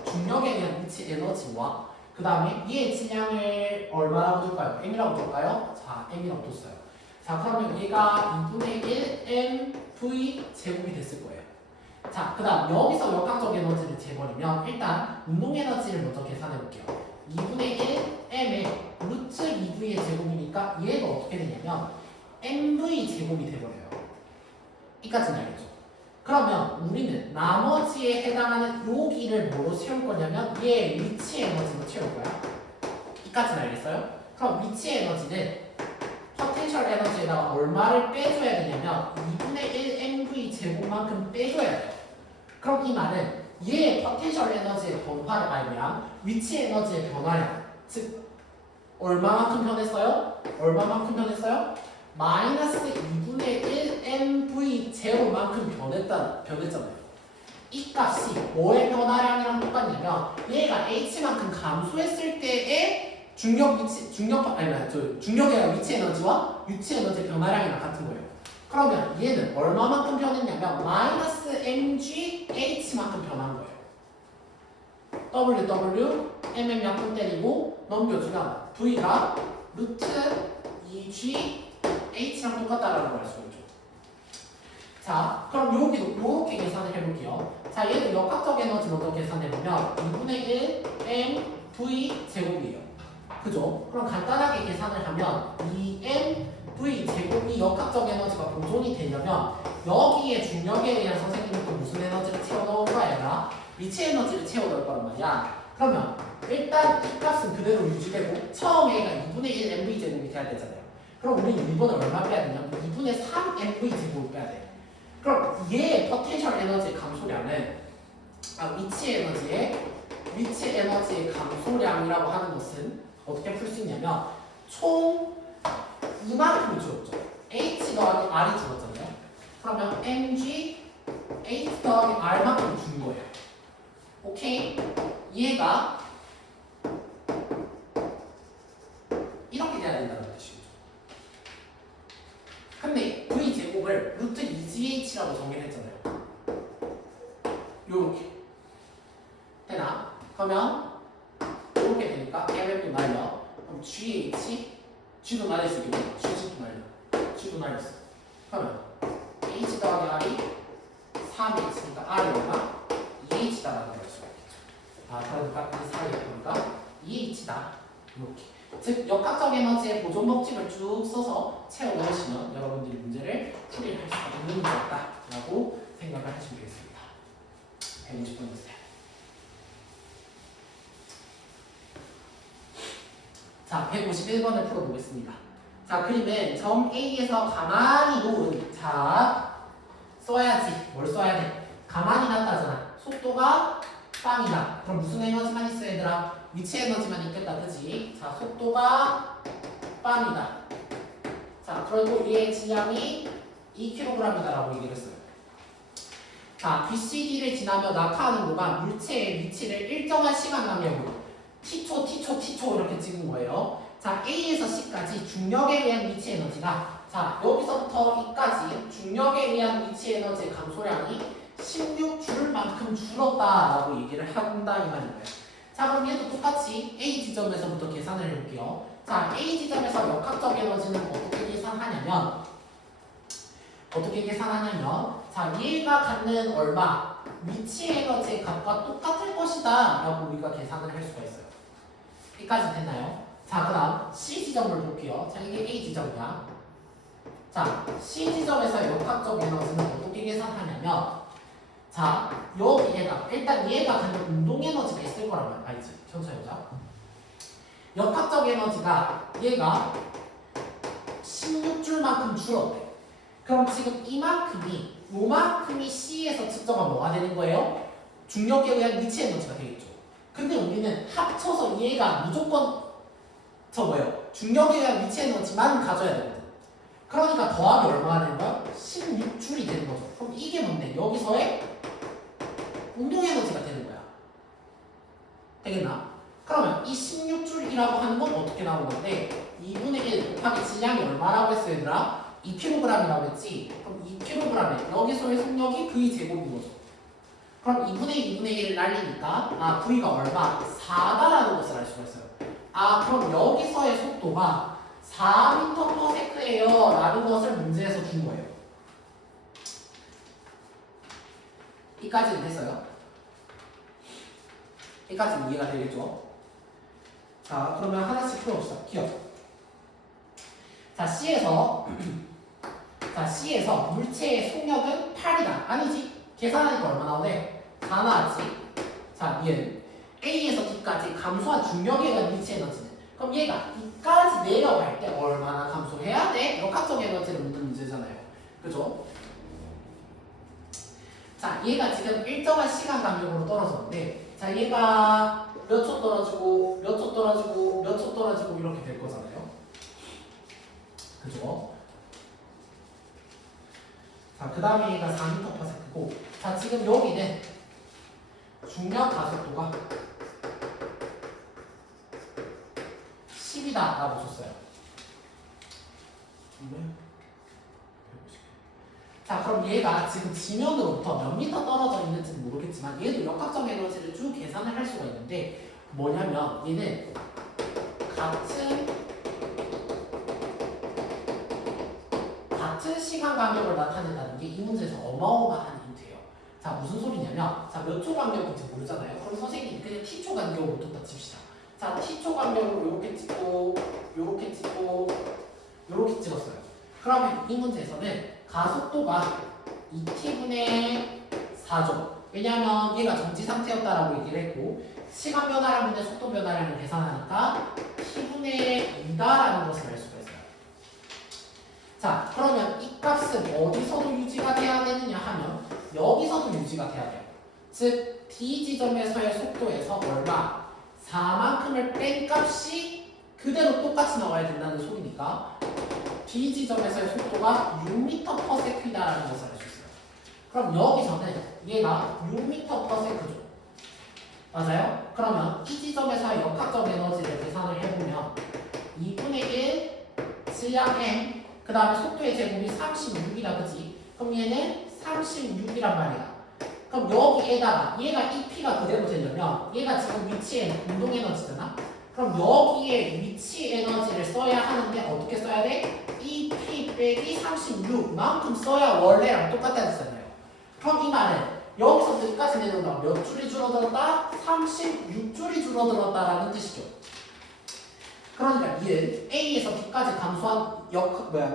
중력에 의한 위치 에너지와 그 다음에 얘의 질량을 얼마라고 둘까요? m이라고 둘까요? 자, m이라고 뒀어요. 자, 그러면 얘가 2분의 1 mv 제곱이 됐을 거예요. 자, 그 다음 여기서 역학적 에너지를 재버리면 일단 운동 에너지를 먼저 계산해 볼게요. 2분의 1 m의 루트 2v의 제곱이니까 얘가 어떻게 되냐면 mv 제곱이 돼버려요. 이까지는 알겠죠? 그러면 우리는 나머지에 해당하는 여기를 뭐로 채울 거냐면 얘의 위치 에너지로 채울 거야. 이까지는 알겠어요? 그럼 위치 에너지는 포텐셜 에너지에다가 얼마를 빼줘야 되냐면 2분의 1 mv 제곱만큼 빼줘야 돼요. 그럼 이 말은 얘의 포텐셜 에너지의 변화량, 위치 에너지의 변화량, 즉 얼마만큼 변했어요? 마이너스 2분의 1 mv 제로만큼 변했잖아요. 이 값이 뭐의 변화량이랑 똑같냐면 얘가 h만큼 감소했을 때의 중력에 위치 에너지와 위치 에너지의 변화량이랑 같은 거예요. 그러면 얘는 얼마만큼 변했냐면 마이너스 mg h만큼 변한 거예요. w mm 약분 때리고 넘겨주면 v가 루트 2g h랑 똑같다라는 걸 알 수 있죠. 자, 그럼 여기도 이렇게 계산을 해볼게요. 자, 얘도 역학적 에너지 먼저 계산해보면 2분의 1 mv V 제곱이에요. 그죠? 그럼 간단하게 계산을 하면 2m V 제곱이 역학적 에너지가 보존이 되려면 여기에 중력에 의한 선생님이 또 무슨 에너지를 채워 넣을 거야 얘가? 위치 에너지를 채워 넣을 거란 말이야. 그러면 일단 이 값은 그대로 유지되고 처음에 얘가 2분의 1 mv 제곱이 돼야 되잖아요. 그럼 우리는 이번에 얼마 빼야 되냐면 2분의 3 mv 제곱을 빼야 돼. 그럼 얘의 포텐셜 에너지의 감소량은 위치 에너지의 감소량이라고 하는 것은 어떻게 풀 수 있냐면 총 이만큼이 줄었죠. h 더하기 r이 줄었잖아요. 그러면 mg h 더하기 r만큼 준 거예요. 오케이? 얘가 이렇게 돼야 된다는 뜻이죠. 근데 v 제곱을 루트 2gH라고 정의를 했잖아요. 요렇게 되나? 그러면 요렇게 되니까 mm도 날려. 그럼 g도 날릴 수 있겠네. g도 날렸어. 그러면 h 더하기 r이 3h니까 r이 얼마? 2h다라는 걸 수가 있겠죠. 그러니까 이 사이에 보니까 2h다. 이렇게. 즉 역학적 에너지의 보존 법칙을 쭉 써서 채워 넣으시면 여러분들이 문제를 풀이할 수 있는 문제였다라고 생각을 하시면 되겠습니다. 150번이었어요. 자, 151번을 풀어보겠습니다. 자, 그림은 점 A에서 가만히 놓은, 자, 써야지. 뭘 써야 돼? 가만히 놨다잖아. 속도가 빵이다. 그럼 무슨 에너지만 있어 얘들아? 위치 에너지만 있겠다, 그지? 자, 속도가 빵이다. 자, 그리고 얘의 질량이 2kg이다라고 얘기를 했어요. 자, BCD를 지나며 낙하하는 동안 물체의 위치를 일정한 시간 간격으로 T초 이렇게 찍은 거예요. 자, A에서 C까지 중력에 의한 위치 에너지가, 자, 여기서부터 이까지 중력에 의한 위치 에너지의 감소량이 16줄만큼 줄었다라고 얘기를 한다 이 말인 거예요. 자, 그럼 얘도 똑같이 A 지점에서부터 계산을 해볼게요. 자, A 지점에서 역학적 에너지는 어떻게 계산하냐면, 자, 얘가 갖는 얼마, 위치 에너지의 값과 똑같을 것이다 라고 우리가 계산을 할 수가 있어요. 여기까지 됐나요? 자, 그 다음 C 지점을 볼게요. 자, 이게 A 지점이야. 자, C 지점에서 역학적 에너지는 어떻게 계산하냐면, 자, 여기에다 일단 얘가 갖는 운동 에너지가 있을 거라면 알지? 천천히 보자. 역학적 에너지가 얘가 16줄만큼 줄었대. 그럼 지금 요만큼이 C에서 측정하면 뭐가 되는 거예요? 중력에 의한 위치 에너지가 되겠죠. 근데 우리는 합쳐서 얘가 무조건 중력에 의한 위치 에너지만 가져야 되거든. 그러니까 더하기 얼마가 되는 거야? 16줄이 되는 거죠. 그럼 이게 뭔데? 여기서의 운동 에너지가 되는 거야. 되겠나? 그러면 이 16줄이라고 하는 건 어떻게 나오는 건데 2분의 1 곱하기 질량이 얼마라고 했어 얘들아? 2kg이라고 했지? 그럼 2kg에 여기서의 속력이 V 제곱인 거죠. 그럼 2분의 1을 날리니까 V가 얼마? 4다라는 것을 알 수가 있어요. 그럼 여기서의 속도가 4m/s예요 라는 것을 문제에서 준 거예요. 이까지는 됐어요? 이까지는 이해가 되겠죠? 자, 그러면 하나씩 풀어봅시다. 기억. 자, C에서 물체의 속력은 8이다. 아니지? 계산하니까 얼마 나오네? 4 나왔지? 자, 얘는 A에서 D까지 감소한 중력에 의한 위치 에너지는, 그럼 얘가 D까지 내려갈 때 얼마나 감소해야 돼? 역학적 에너지를 묻는 문제잖아요. 그죠? 자, 얘가 지금 일정한 시간 간격으로 떨어졌는데, 자, 얘가 몇 초 떨어지고 몇 초 떨어지고 몇 초 떨어지고 이렇게 될 거잖아요. 그죠? 자, 그 다음에 얘가 4m/s고, 자, 지금 여기는 중력 가속도가 10이다 라고 줬어요. 자, 그럼 얘가 지금 지면으로부터 몇 미터 떨어져 있는지는 모르겠지만 얘도 역학적 에너지를 쭉 계산을 할 수가 있는데, 뭐냐면 얘는 같은 시간 간격을 나타낸다는 게 이 문제에서 어마어마한 힌트예요. 자, 무슨 소리냐면, 자, 몇 초 간격인지 모르잖아요. 그럼 선생님이 그냥 t초 간격으로 뒀다 칩시다. 자, t초 간격으로 요렇게 찍고 요렇게 찍고 요렇게 찍었어요. 그러면 이 문제에서는 가속도가 2t분의 4죠. 왜냐하면 얘가 정지 상태였다라고 얘기를 했고 시간 변화량분의 속도 변화량을 계산하니까 t분의 2다라는 것을 알 수가 있어요. 자, 그러면 이 값은 어디서도 유지가 돼야 되느냐 하면 여기서도 유지가 돼야 돼요. 즉 D 지점에서의 속도에서 얼마? 4만큼을 뺀 값이 그대로 똑같이 나와야 된다는 소리니까 D 지점에서의 속도가 6m/s이다라는 것을 알 수 있어요. 그럼 여기서는 얘가 6m/s죠. 맞아요? 그러면 이 지점에서의 역학적 에너지를 계산을 해보면 2분의 1 질량 m 그 다음에 속도의 제곱이 36이라 그지? 그럼 얘는 36이란 말이야. 그럼 여기에다가 얘가 EP가 그대로 되려면 얘가 지금 위치에 운동 에너지잖아? 그럼 여기에 위치 에너지를 써야 하는데 어떻게 써야 돼? EP 빼기 36만큼 써야 원래랑 똑같아지잖아요. 그럼 이 말은 여기서 여기까지 내려오면 몇 줄이 줄어들었다? 36줄이 줄어들었다라는 뜻이죠. 그러니까 얘는 A에서 B까지 감소한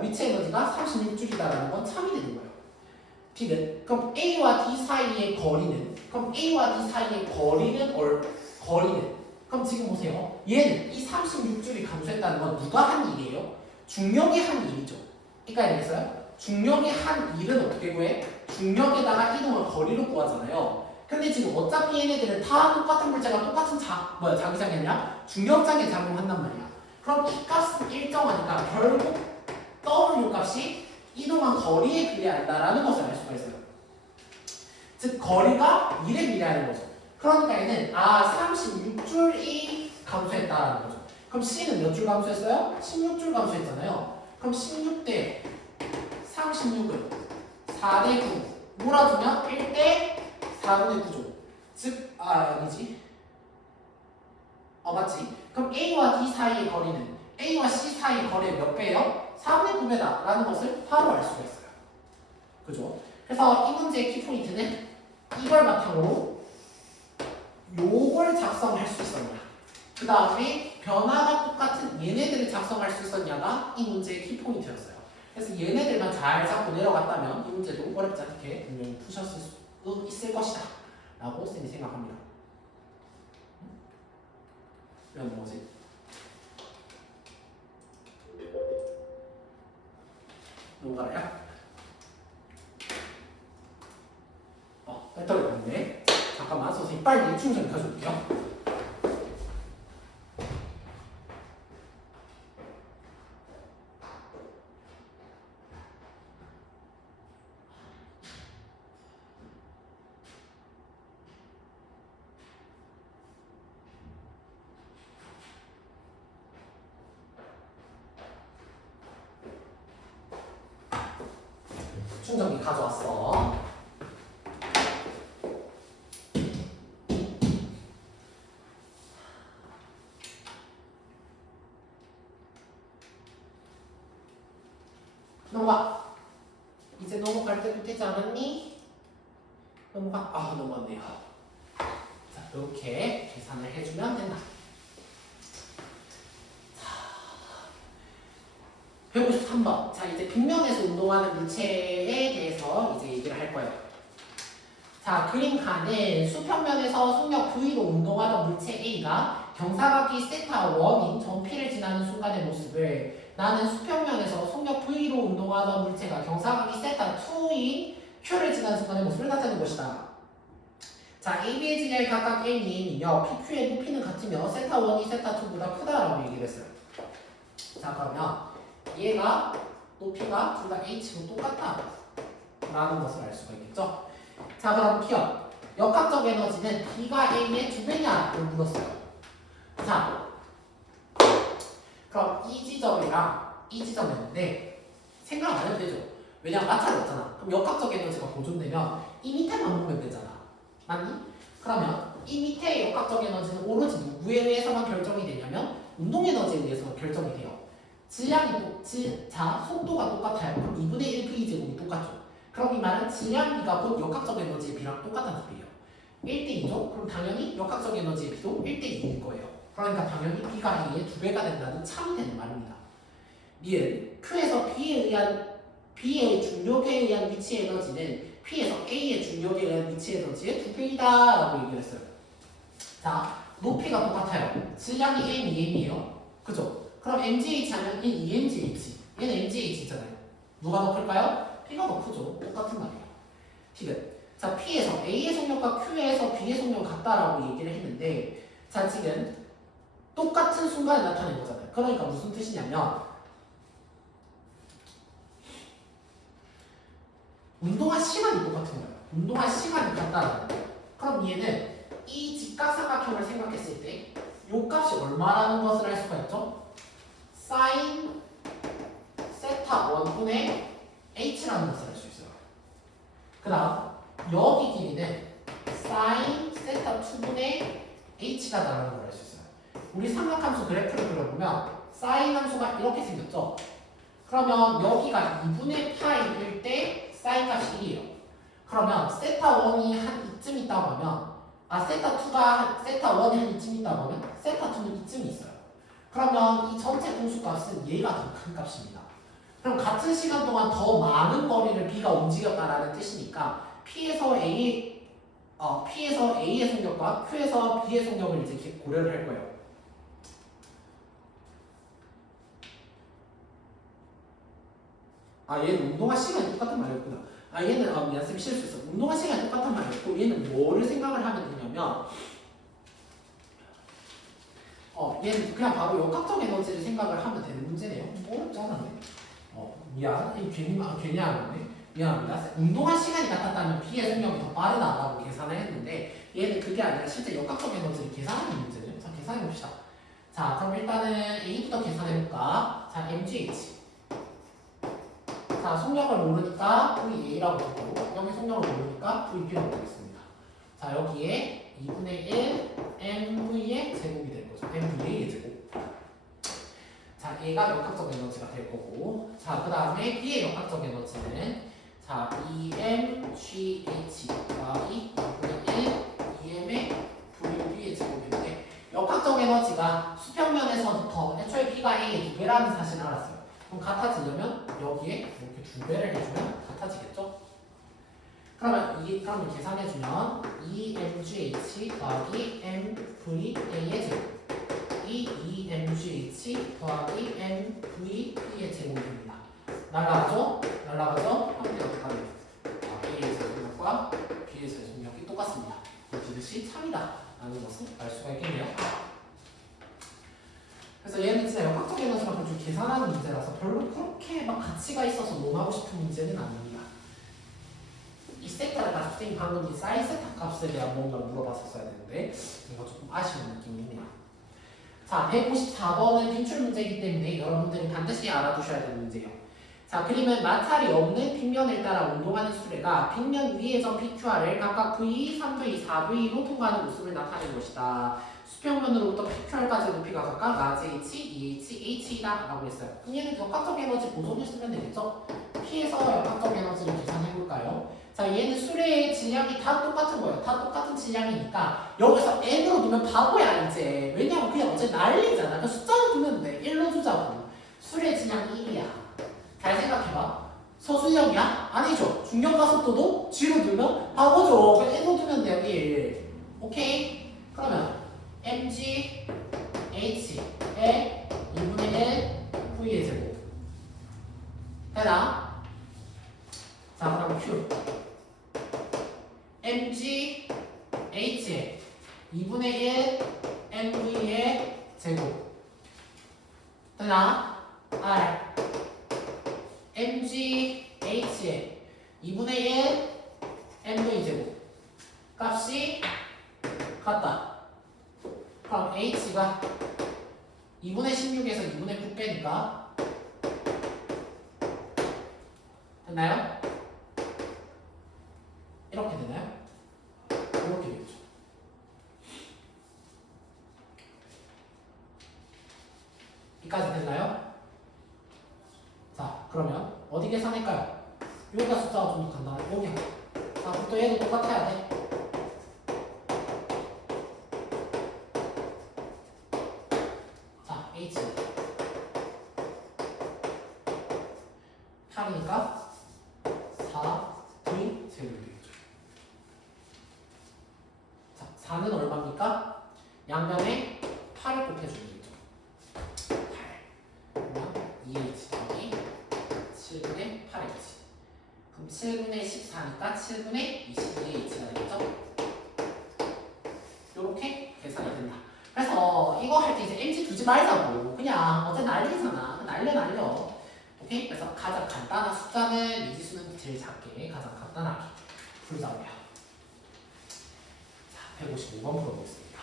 위치 에너지가 36줄이다라는 건 참이 되는 거예요. B는 그럼 A와 D 사이의 거리는 거리는 그럼 지금 보세요. 얘는 이 36줄이 감소했다는 건 누가 한 일이에요? 중력이 한 일이죠. 그러니까 알겠어요? 중력이 한 일은 어떻게 구해? 중력에다가 이동을 거리로 구하잖아요. 근데 지금 어차피 얘네들은 다 똑같은 물체가 똑같은 자기장이 아니라 중력장에 작용한단 말이야. 그럼 이 값은 일정하니까 결국 W 값이 이동한 거리에 비례한다라는 것을 알 수가 있어요. 즉 거리가 1에 비례하는 거죠. 그러니까 얘는 36줄이 감소했다라는 거죠. 그럼 C는 몇 줄 감소했어요? 16줄 감소했잖아요. 그럼 16대 36을 4대 9 몰아주면 1대 4분의 9죠. 즉 아니지. 맞지? 그럼 A와 D 사이의 거리는 A와 C 사이의 거리의 몇 배예요? 4분의 9배다 라는 것을 바로 알 수가 있어요. 그죠? 그래서 이 문제의 키포인트는 이걸 바탕으로 요걸 작성할 수 있었냐, 그 다음에 변화가 똑같은 얘네들을 작성할 수 있었냐가 이 문제의 키포인트였어요. 그래서 얘네들만 잘 잡고 내려갔다면 이 문제도 어렵지 않게 분명히 푸셨을 수 있을 것이다 라고 쌤이 생각합니다. 왜 뭐지? 뭔가요? 배터리 없네. 잠깐만 선생님 빨리 충전 켜줄게요. 충전기 가져왔어. 넘어가. 이제 넘어갈 때도 되지 않았니? 넘어가. 넘어갔네요. 자, 이렇게 계산을 해주면 된다. 자, 153번. 자, 이제 빗면에서 운동하는 물체에 대해서 이제 얘기를 할 거예요. 자, 그림칸은 수평면에서 속력 V로 운동하던 물체 A가 경사각이 세타 1인 전 P를 지나는 순간의 모습을 나는 수평면에서 속력 V로 운동하던 물체가 경사각이 세타 2인 Q를 지나는 순간의 모습을 나타내는 것이다. 자, AB의 질량이 각각 N이며 PQ의 높이는 같으며 세타 1이 세타 2보다 크다라고 얘기를 했어요. 자, 그러면 얘가 높이가 둘 다 H로 똑같다 라는 것을 알 수가 있겠죠. 자, 그럼 기억 역학적 에너지는 B가 A의 2배냐를 물었어요. 자, 그럼 이 지점이랑 이 지점이었는데 생각 안 해도 되죠. 왜냐면 마찰이 없잖아. 그럼 역학적 에너지가 보존되면 이 밑에만 보면 되잖아. 맞니? 그러면 이 밑에 역학적 에너지는 오로지 누구에 의해서만 결정이 되냐면 운동 에너지에 의해서만 결정이 돼요. 속도가 똑같아요. 그럼 2분의 1 V 제곱이 똑같죠. 그럼 이 말은 질량 B가 곧 역학적 에너지의 B랑 똑같다는 소리예요. 1대 2죠? 그럼 당연히 역학적 에너지의 B도 1대 2일 거예요. 그러니까 당연히 B가 A의 2배가 된다는 참이 되는 말입니다. 니은 Q에서 B의 중력에 의한 위치 에너지는 P에서 A의 중력에 의한 위치 에너지의 2배이다 라고 얘기를 했어요. 자, 높이가 똑같아요. 질량이 m, 2m이에요. 그죠? 그럼 mgh 하면 2mgh. 얘는 mgh잖아요. 누가 더 클까요? P가 더 크죠. 똑같은 말이에요. 지금 자, P에서 A의 속력과 Q에서 B의 속력 같다라고 얘기를 했는데, 자, 지금 똑같은 순간에 나타낸 거잖아요. 그러니까 무슨 뜻이냐면 운동할 시간이 똑같은 거예요. 운동할 시간이 같다라는 거예요. 그럼 얘는 이 직각삼각형을 생각했을 때 요 값이 얼마라는 것을 알 수가 있죠? sin 세타 1분의 h라는 것을 알 수 있어요. 그 다음 여기 길이는 sin 세타 2분의 h가 나라는 걸 알 수 있어요. 우리 삼각함수 그래프를 그려보면 sin 함수가 이렇게 생겼죠? 그러면 여기가 2분의 파이일 때 sin 값이 1이에요. 그러면 세타 1이 한 이쯤 있다고 하면 세타 2가 세타 1이 한 이쯤 있다고 하면 세타 2는 이쯤이 있어요. 그러면 이 전체 공수값은 얘가 더 큰 값입니다. 그럼 같은 시간 동안 더 많은 거리를 B가 움직였다라는 뜻이니까 P에서 A의 속력과 Q에서 B의 속력을 이제 고려를 할 거예요. 얘는 운동할 시간이 똑같은 말이었구나. 얘는 미안쌤 실수했어. 운동할 시간이 똑같은 말이었고 얘는 뭐를 생각을 하면 되냐면 얘는 그냥 바로 역학적 에너지를 생각을 하면 되는 문제네요. 어렵지 않았네. 미안. 괜히 하는데. 미안합니다. 운동할 시간이 같았다면 B의 속력이 더 빠르다라고 계산을 했는데 얘는 그게 아니라 실제 역학적 에너지를 계산하는 문제네요. 자, 계산해봅시다. 자, 그럼 일단은 A부터 계산해볼까? 자, MGH. 자, 속력을 모르니까 VA라고 하고 여기 속력을 모르니까 VP라고 하겠습니다. 자, 여기에 2분의 1 MV의 제곱이 될 거죠. MVA의 제곱. 자, A가 역학적 에너지가 될 거고, 자, 그 다음에 B의 역학적 에너지는 자, EMGH가 2분의 1 EM의 VB의 제곱인데 역학적 에너지가 수평면에서부터 애초에 B가 A의 2배라는 사실을 알았어요. 그럼 같아지려면 여기에 이렇게 2배를 해주면 같아지겠죠? 그러면 계산해주면 EMGH 더하기 MVA의 제곱 EMGH 더하기 MVP의 제곱이 됩니다. 날라가죠? 날라가죠? 하면 어떡하냐? A의 제곱력과 B의 제곱력이 똑같습니다. 이것이 참이다 라는 것을 알 수가 있겠네요. 그래서 얘는 진짜 역학적 에너지만큼 좀 계산하는 문제라서 별로 그렇게 막 가치가 있어서 논하고 싶은 문제는 아닙니다. 이 세타를 가지고 선생님 방금 이 사인 세타 값에 대한 뭔가를 물어봤었어야 되는데 이거 조금 아쉬운 느낌이 있네요. 자, 154번은 빈출 문제이기 때문에 여러분들이 반드시 알아두셔야 되는 문제예요. 자, 그림은 마찰이 없는 平면을 따라 운동하는 수레가平면 위의 점 PQR을 각각 V, 3V, 4V로 통과하는 모습을 나타내는 것이다. 수평면으로부터 PQR까지의 높이가 각각 RH, EH, H이다 라고 했어요. 얘는 역학적 에너지 보존을 쓰면 되겠죠? P에서 역학적 에너지를 계산해볼까요? 자, 얘는 수레의 질량이 다 똑같은 거예요. 다 똑같은 질량이니까 여기서 n으로 두면 바보야 이제. 왜냐면 그냥 어차피 난리잖아. 그 숫자로 두면 돼. 1로 두자고. 수레의 질량이 1이야. 잘 생각해봐. 서술형이야? 아니죠. 중력 가속도도 G로 두면 바보죠. 그냥 n으로 두면 돼요. 1. 오케이? 그러면 mg h의 2분의 1 v의 제곱 되나? 자, 그럼 q mg h의 2분의 1 mv의 제곱 되나? r mg h의 2분의 1 mv 제곱 값이 같다. 그럼 h가 2분의 16에서 2분의 9 빼니까 됐나요? 이렇게 되나요? 이렇게 되겠죠. 여기까지 됐나요? 자, 그러면 어디 계산할까요? 여기가 숫자가 좀 더 간단해. 여기. 자, 또 얘도 똑같아야 돼. 8이니까 4V 제곱이 되겠죠. 자, 4는 얼마입니까? 양변에 8을 곱해주면 되겠죠. 8. 그러면 2H 더하기 7분의 8H. 그럼 7분의 14니까 7분의 22H가 되겠죠? 요렇게 계산이 된다. 그래서 이거 할 때 이제 MG 두지 말자고. 그냥 어제 난리잖아. 날려. 오케이? 그래서 가장 간단한 숫자는 미지수는 제일 작게 가장 간단하게 풀자고요. 자, 155번 풀어보겠습니다.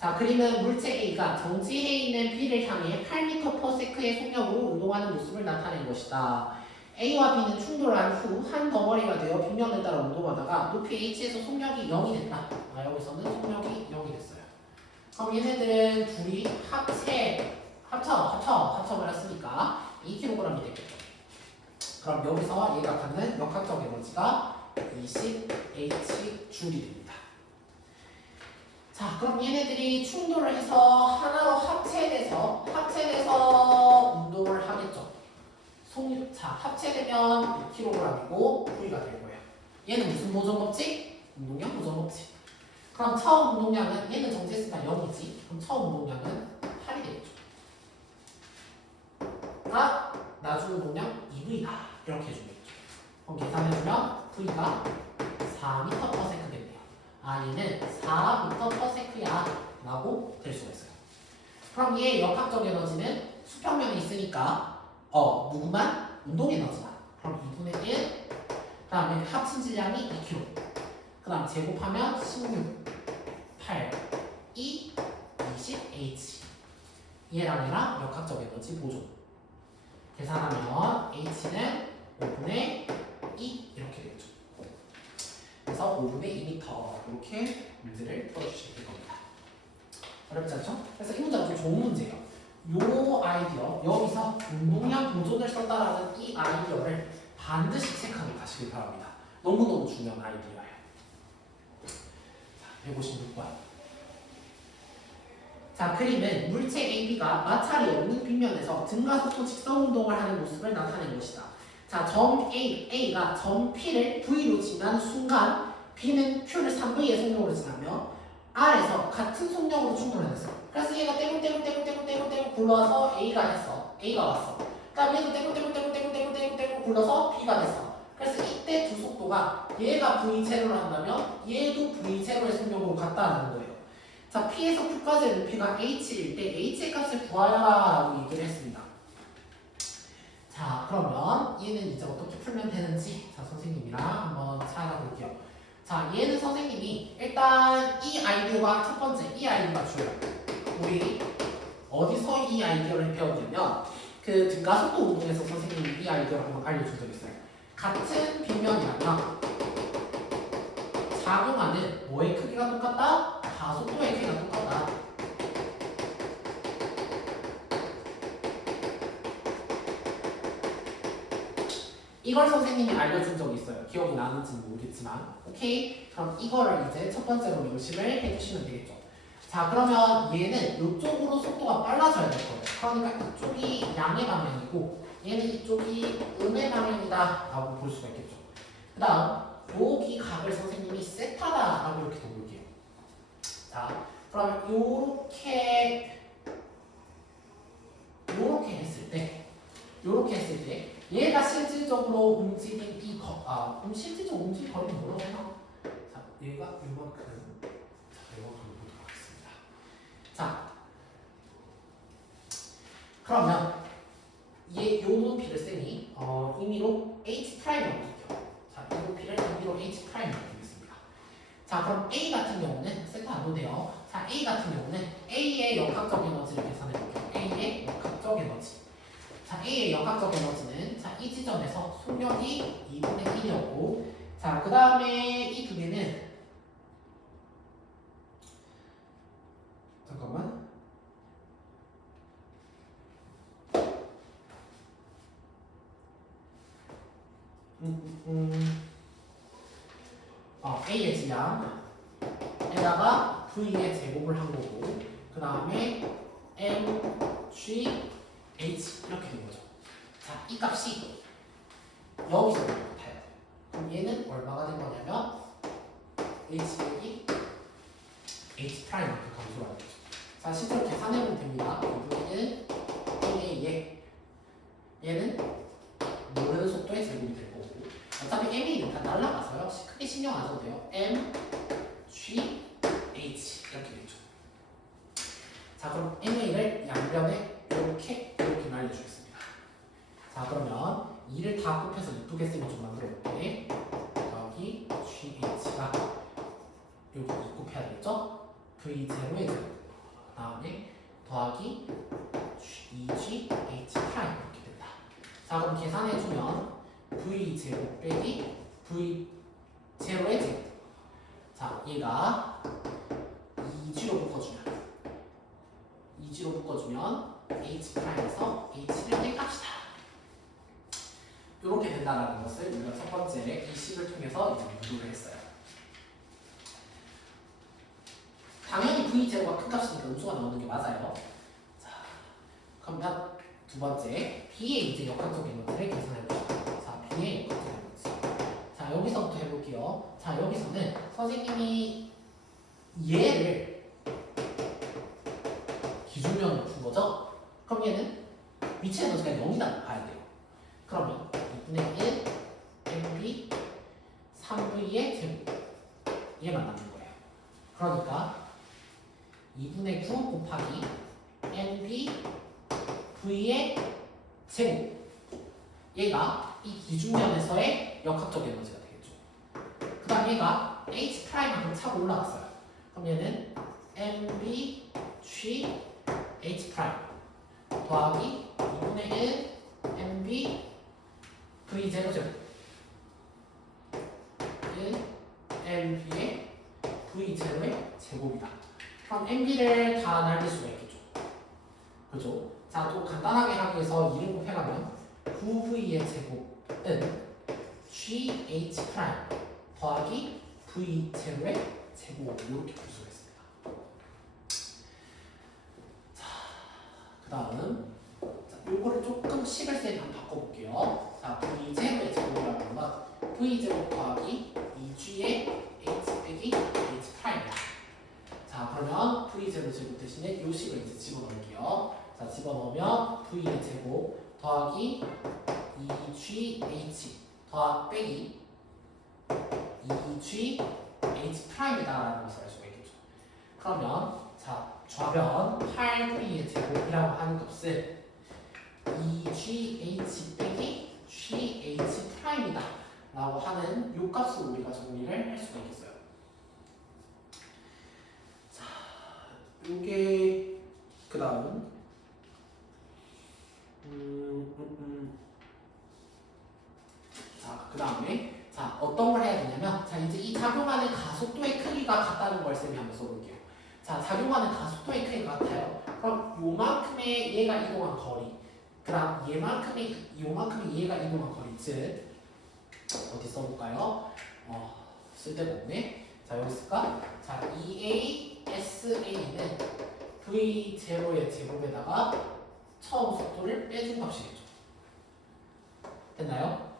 자, 그림은 물체 A가 정지해 있는 B를 향해 8m/s의 속력으로 운동하는 모습을 나타낸 것이다. A와 B는 충돌한 후 한 덩어리가 되어 빗면을 따라 운동하다가 높이 H에서 속력이 0이 됐다. 여기서는 속력이 0이 됐어요. 그럼 얘네들은 둘이 합쳐버렸으니까 2kg이 되겠죠. 그럼 여기서 얘가 갖는 역학적 에너지가 20H 줄이 됩니다. 자, 그럼 얘네들이 충돌을 해서 하나로 합체돼서 운동을 하겠죠. 자, 합체되면 6kg이고 V가 될 거예요. 얘는 무슨 보존법칙? 운동량 보존법칙. 그럼 처음 운동량은 얘는 정지했으니까 0이지. 그럼 처음 운동량은 8이 되겠죠. 가 나중 운동량 2V다. 이렇게 해주겠죠. 그럼 계산해주면 V가 4m/s 되네요. 얘는 4m/s야 라고 될 수가 있어요. 그럼 얘의 역학적 에너지는 수평면에 있으니까 누구만? 운동 에너지만. 그럼 2분의 1. 그 다음에 합친 질량이 2kg. 그 다음 제곱하면 16, 8, 2, 20H. 얘랑 역학적 에너지 보존. 계산하면 H는 5분의 2 이렇게 되겠죠. 그래서 5분의 2m 이렇게 문제를 풀어주시면 될 겁니다. 어렵지 않죠? 그래서 이 문제가 좀 좋은 문제예요. 요 아이디어, 여기서 운동량 보존을 썼다라는 이 아이디어를 반드시 체크하고 가시길 바랍니다. 너무너무 중요한 아이디어예요. 자, 156번. 자, 그림은 물체 AB가 마찰이 없는 빗면에서 등가 속도 직선 운동을 하는 모습을 나타낸 것이다. 자, 점 A가 점 P를 V로 지나는 순간 B는 Q를 3V의 속력으로 지나며 R에서 같은 속력으로 충돌했어. 그래서 얘가 떼굴떼굴 굴러와서 A가 왔어. 그 다음에 얘도 떼굴떼굴 굴러서 B가 됐어. 그래서 이때 두 속도가 얘가 V0를 한다면 얘도 V0의 속력으로 같다는 거예요. 자, P에서 Q까지의 높이가 H일 때 H의 값을 구하라 라고 얘기를 했습니다. 자, 그러면 얘는 이제 어떻게 풀면 되는지 선생님이랑 한번 찾아볼게요. 자, 얘는 선생님이 일단 이 아이디어가 첫 번째 이 아이디어가 주요. 우리 어디서 이 아이디어를 배웠냐면 그 등가속도 운동에서 선생님이 이 아이디어를 한번 알려준 적이 있어요. 같은 빗면이라면 작용하는 뭐의 크기가 똑같다? 가속도의 크기가 똑같다. 이걸 선생님이 알려준 적이 있어요. 기억이 나는지는 모르겠지만. 오케이? 그럼 이거를 이제 첫 번째로 명심을 해주시면 되겠죠. 자, 그러면 얘는 이쪽으로 속도가 빨라져야 될 거예요. 그러니까 이쪽이 양의 방향이고 얘는 이쪽이 음의 방향이다 라고 볼 수가 있겠죠. 그 다음 여기 각을 선생님이 세타다 라고 이렇게 도볼게요. 자, 그러면 요렇게 했을 때 얘가 실질적으로 움직인 실질적으로 움직인 거리는 뭐라고 하나? 자, 얘가 이만큼 보도록 하겠습니다. 자, 그러면 요 높이를 쌤이 임의로 H'이라고 할게요. 자, 이 높이를 임의로 H'이라고 하겠습니다. 자, 그럼 A 같은 경우는 세트 안 보네요. 자, A 같은 경우는 A의 역학적 에너지를 계산해 볼게요. A의 역학적 에너지. 자, A의 역학적 에너지는 자, 이 지점에서 속력이 2분의 1이었고 자, 그 다음에 이 두 개는 잠깐만 A의 질량에다가 V의 제곱을 한 거고 그 다음에 M, G, H 이렇게 된 거죠. 자, 이 값이 여기서 같아야 돼요. 그럼 얘는 얼마가 된 거냐면 h 빼기 h 프라임만큼 감소가 되죠. 자, 실제로 계산해보면 됩니다. 여기는 1a에 얘는 모르는 속도의 제곱이 될 거고, 어차피 m이 다 날라가서요. 크게 신경 안 써도 돼요. m, g, h 이렇게 되죠. 자, 그럼 ma를 양변에 이렇게 날려주겠습니다. 자, 그러면 2를 다 곱해서 이쁘게 쓰면 좀 만들어 볼게. 여기 GH가 여기 곱해야 되겠죠? V0의 제곱, 그 다음에 더하기 2GH 프라임 이렇게 된다. 자, 그럼 계산해주면 V0 빼기 V0의 제곱. 자, 얘가 2G로 묶어주면 H 프라임에서 H를 뗄갑시다. 이렇게 된다는 것을 우리가 첫 번째 이 식을 통해서 이제 유도를 했어요. 당연히 V0가 큰 값이니까 음수가 나오는 게 맞아요. 자, 그러면 두 번째 B의 이제 역학적 에너지를 계산해봅시다. 자, B의 역학적 에너지. 자, 여기서부터 해볼게요. 자, 여기서는 선생님이 얘를 기준면으로 푼 거죠? 그럼 얘는 위치 에너지가 0이다 봐야 돼요. 그러면 2분의 1 mv 3v의 제곱 얘만 남는 거예요. 그러니까 2분의 9 곱하기 mv v의 제곱, 얘가 이 기준면에서의 역학적 에너지가 되겠죠. 그 다음 얘가 h 프라임만큼 차고 올라갔어요. 그럼 얘는 mv g h 프라임 더하기 2분의 1 mv v0 제곱 1 mv의 v0의 제곱이다. 그럼 mv를 다 날릴 수가 있겠죠. 그죠? 자, 또 간단하게 하기 위해서 2를 곱해가면 9v의 제곱은 gh 프라임 더하기 v0의 제곱 이렇게 풀 수가 있습니다. 자, 그 다음 요거를 조금 식을 쌤이 한번 바꿔볼게요. 자, v0의 제곱이라는 건 v0 더하기 2g의 h 빼기 h 프라임이다. 자, 그러면 v0 제곱 대신에 요 식을 이제 집어넣을게요. 자, 집어넣으면 v의 제곱 더하기 2gh 빼기 2gh 프라임이다라는 것을 알 수가 있겠죠. 그러면 자, 좌변 8v의 제곱이라고 하는 값은 2gh 빼기 gh 프라임이다 라고 하는 요 값으로 우리가 정리를 할 수가 있겠어요. 자, 요게 그 다음 자, 그 다음에 자, 어떤 걸 해야 되냐면, 자, 이제 이 작용하는 가속도의 크기가 같다는 걸 쌤이 한번 써볼게요. 자, 작용하는 가속도의 크기가 같아요. 그럼 요만큼의 얘가 이동한 거리, 그 다음 요만큼의 얘가 이동한 거리, 즉 어디 써볼까요? 쓸데가 없네. 자, 여기 쓸까? 자, EA, SA는 V0의 제곱에다가 처음 속도를 빼준 값이겠죠. 됐나요?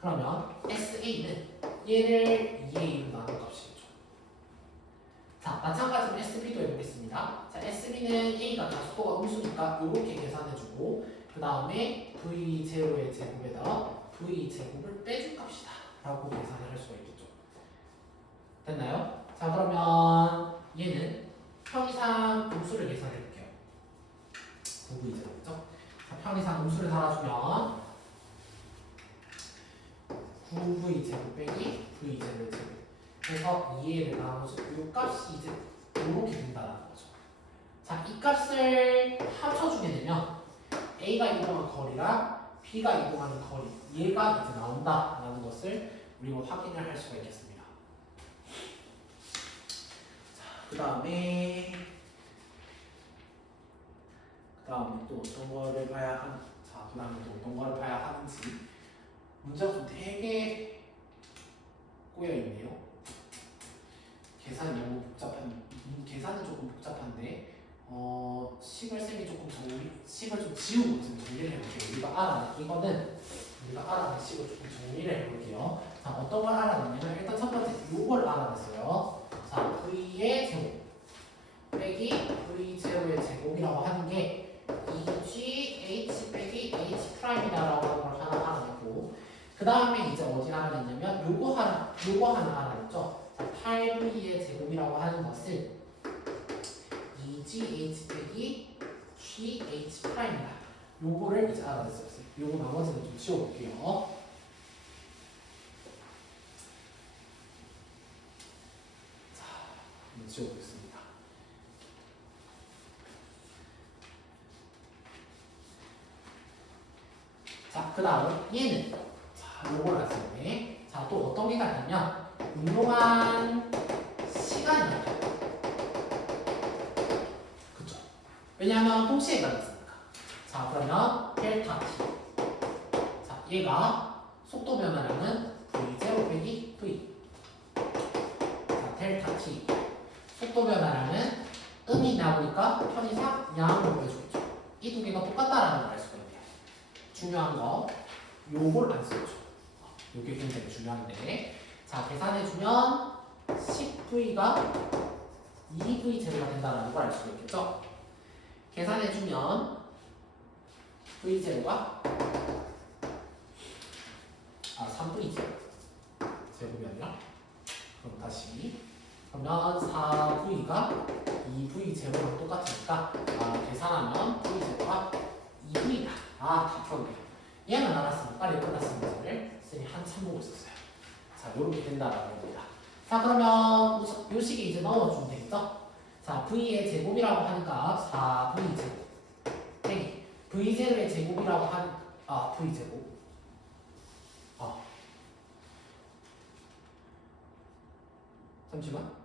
그러면 SA는 얘를 2A로 나눈 값이겠죠. 자, 마찬가지로 SB도 해보겠습니다. 자, SB는 A가 가속도가 음수니까 이렇게 계산해주고, 그 다음에 V0의 제곱에다가 V제곱을 빼준 값이다 라고 계산을 할 수가 있겠죠. 됐나요? 자, 그러면 얘는 편의상 음수를 계산해볼게요. 9V제곱이죠. 자, 편의상 음수를 달아주면 9V제곱 빼기 V제곱 제곱 그래서 2A를 나눠서 이 값이 이제 이렇게 된다는 거죠. 자, 이 값을 합쳐주게 되면 A가 이동한 거리랑 B가 이동하는 거리, 얘가 이제 나온다라는 것을 우리가 확인을 할 수가 있겠습니다. 자, 그 다음에 또 어떤 거를 봐야 하는지 문제가 좀 되게 꼬여 있네요. 계산은 조금 복잡한데 식을 쌤이 조금 식을 좀 지우고 좀 정리를 해볼게요. 우리가 알아낸 식을 조금 정리를 해볼게요. 자, 어떤 걸 알아냈냐면 일단 첫 번째 요걸 알아냈어요. 자, V의 제곱 빼기 V 제로의 제곱이라고 하는 게 2G H 빼기 H 프라임이다라고 하는 걸 하나 알아냈고, 그 다음에 이제 어디 알아냈냐면 요거 하나 알아냈죠. 자, 8V의 제곱이라고 하는 것을 2GH 빼기 GH 프라임이다. 요거를 이제 알아냈어요. 요거 나머지는 좀 지워볼게요. 자, 한번 지워보겠습니다. 자, 그 다음 얘는 자, 요걸 알았었네. 자, 또 어떤 게 같냐면 운동한 시간이 같아요. 그쵸? 왜냐하면 동시에 가졌으니까. 자, 그러면 델타 t. 자, 얘가 속도 변화량은 v0 빼기 v. 자, 델타 t. 속도 변화량은 음이 나오니까 편의상 양으로 해주겠죠. 이 두 개가 똑같다라는 걸 알 수가 있네요. 중요한 거, 요걸 안 쓰죠. 요게 굉장히 중요한데. 자, 계산해주면 10V가 2V 제로가 된다는 걸 알 수가 있겠죠. 계산해주면 V 제로가 3V 제곱이 아니라, 그럼 다시 그러면 4V가 2V 제곱랑 똑같으니까 계산하면 V 제곱가 2V다. 다 풀었네요. 얘는 알았으면 빨리 끝났으면 문제를 쌤이 한참 보고 있었어요. 자, 요렇게 된다라는 겁니다. 자, 그러면 요 식에 이제 넣어주면 되겠죠? 자, V의 제곱이라고 하는 값 4V 제곱 빼기 V0의 제곱이라고 하는 V 제곱 잠시만.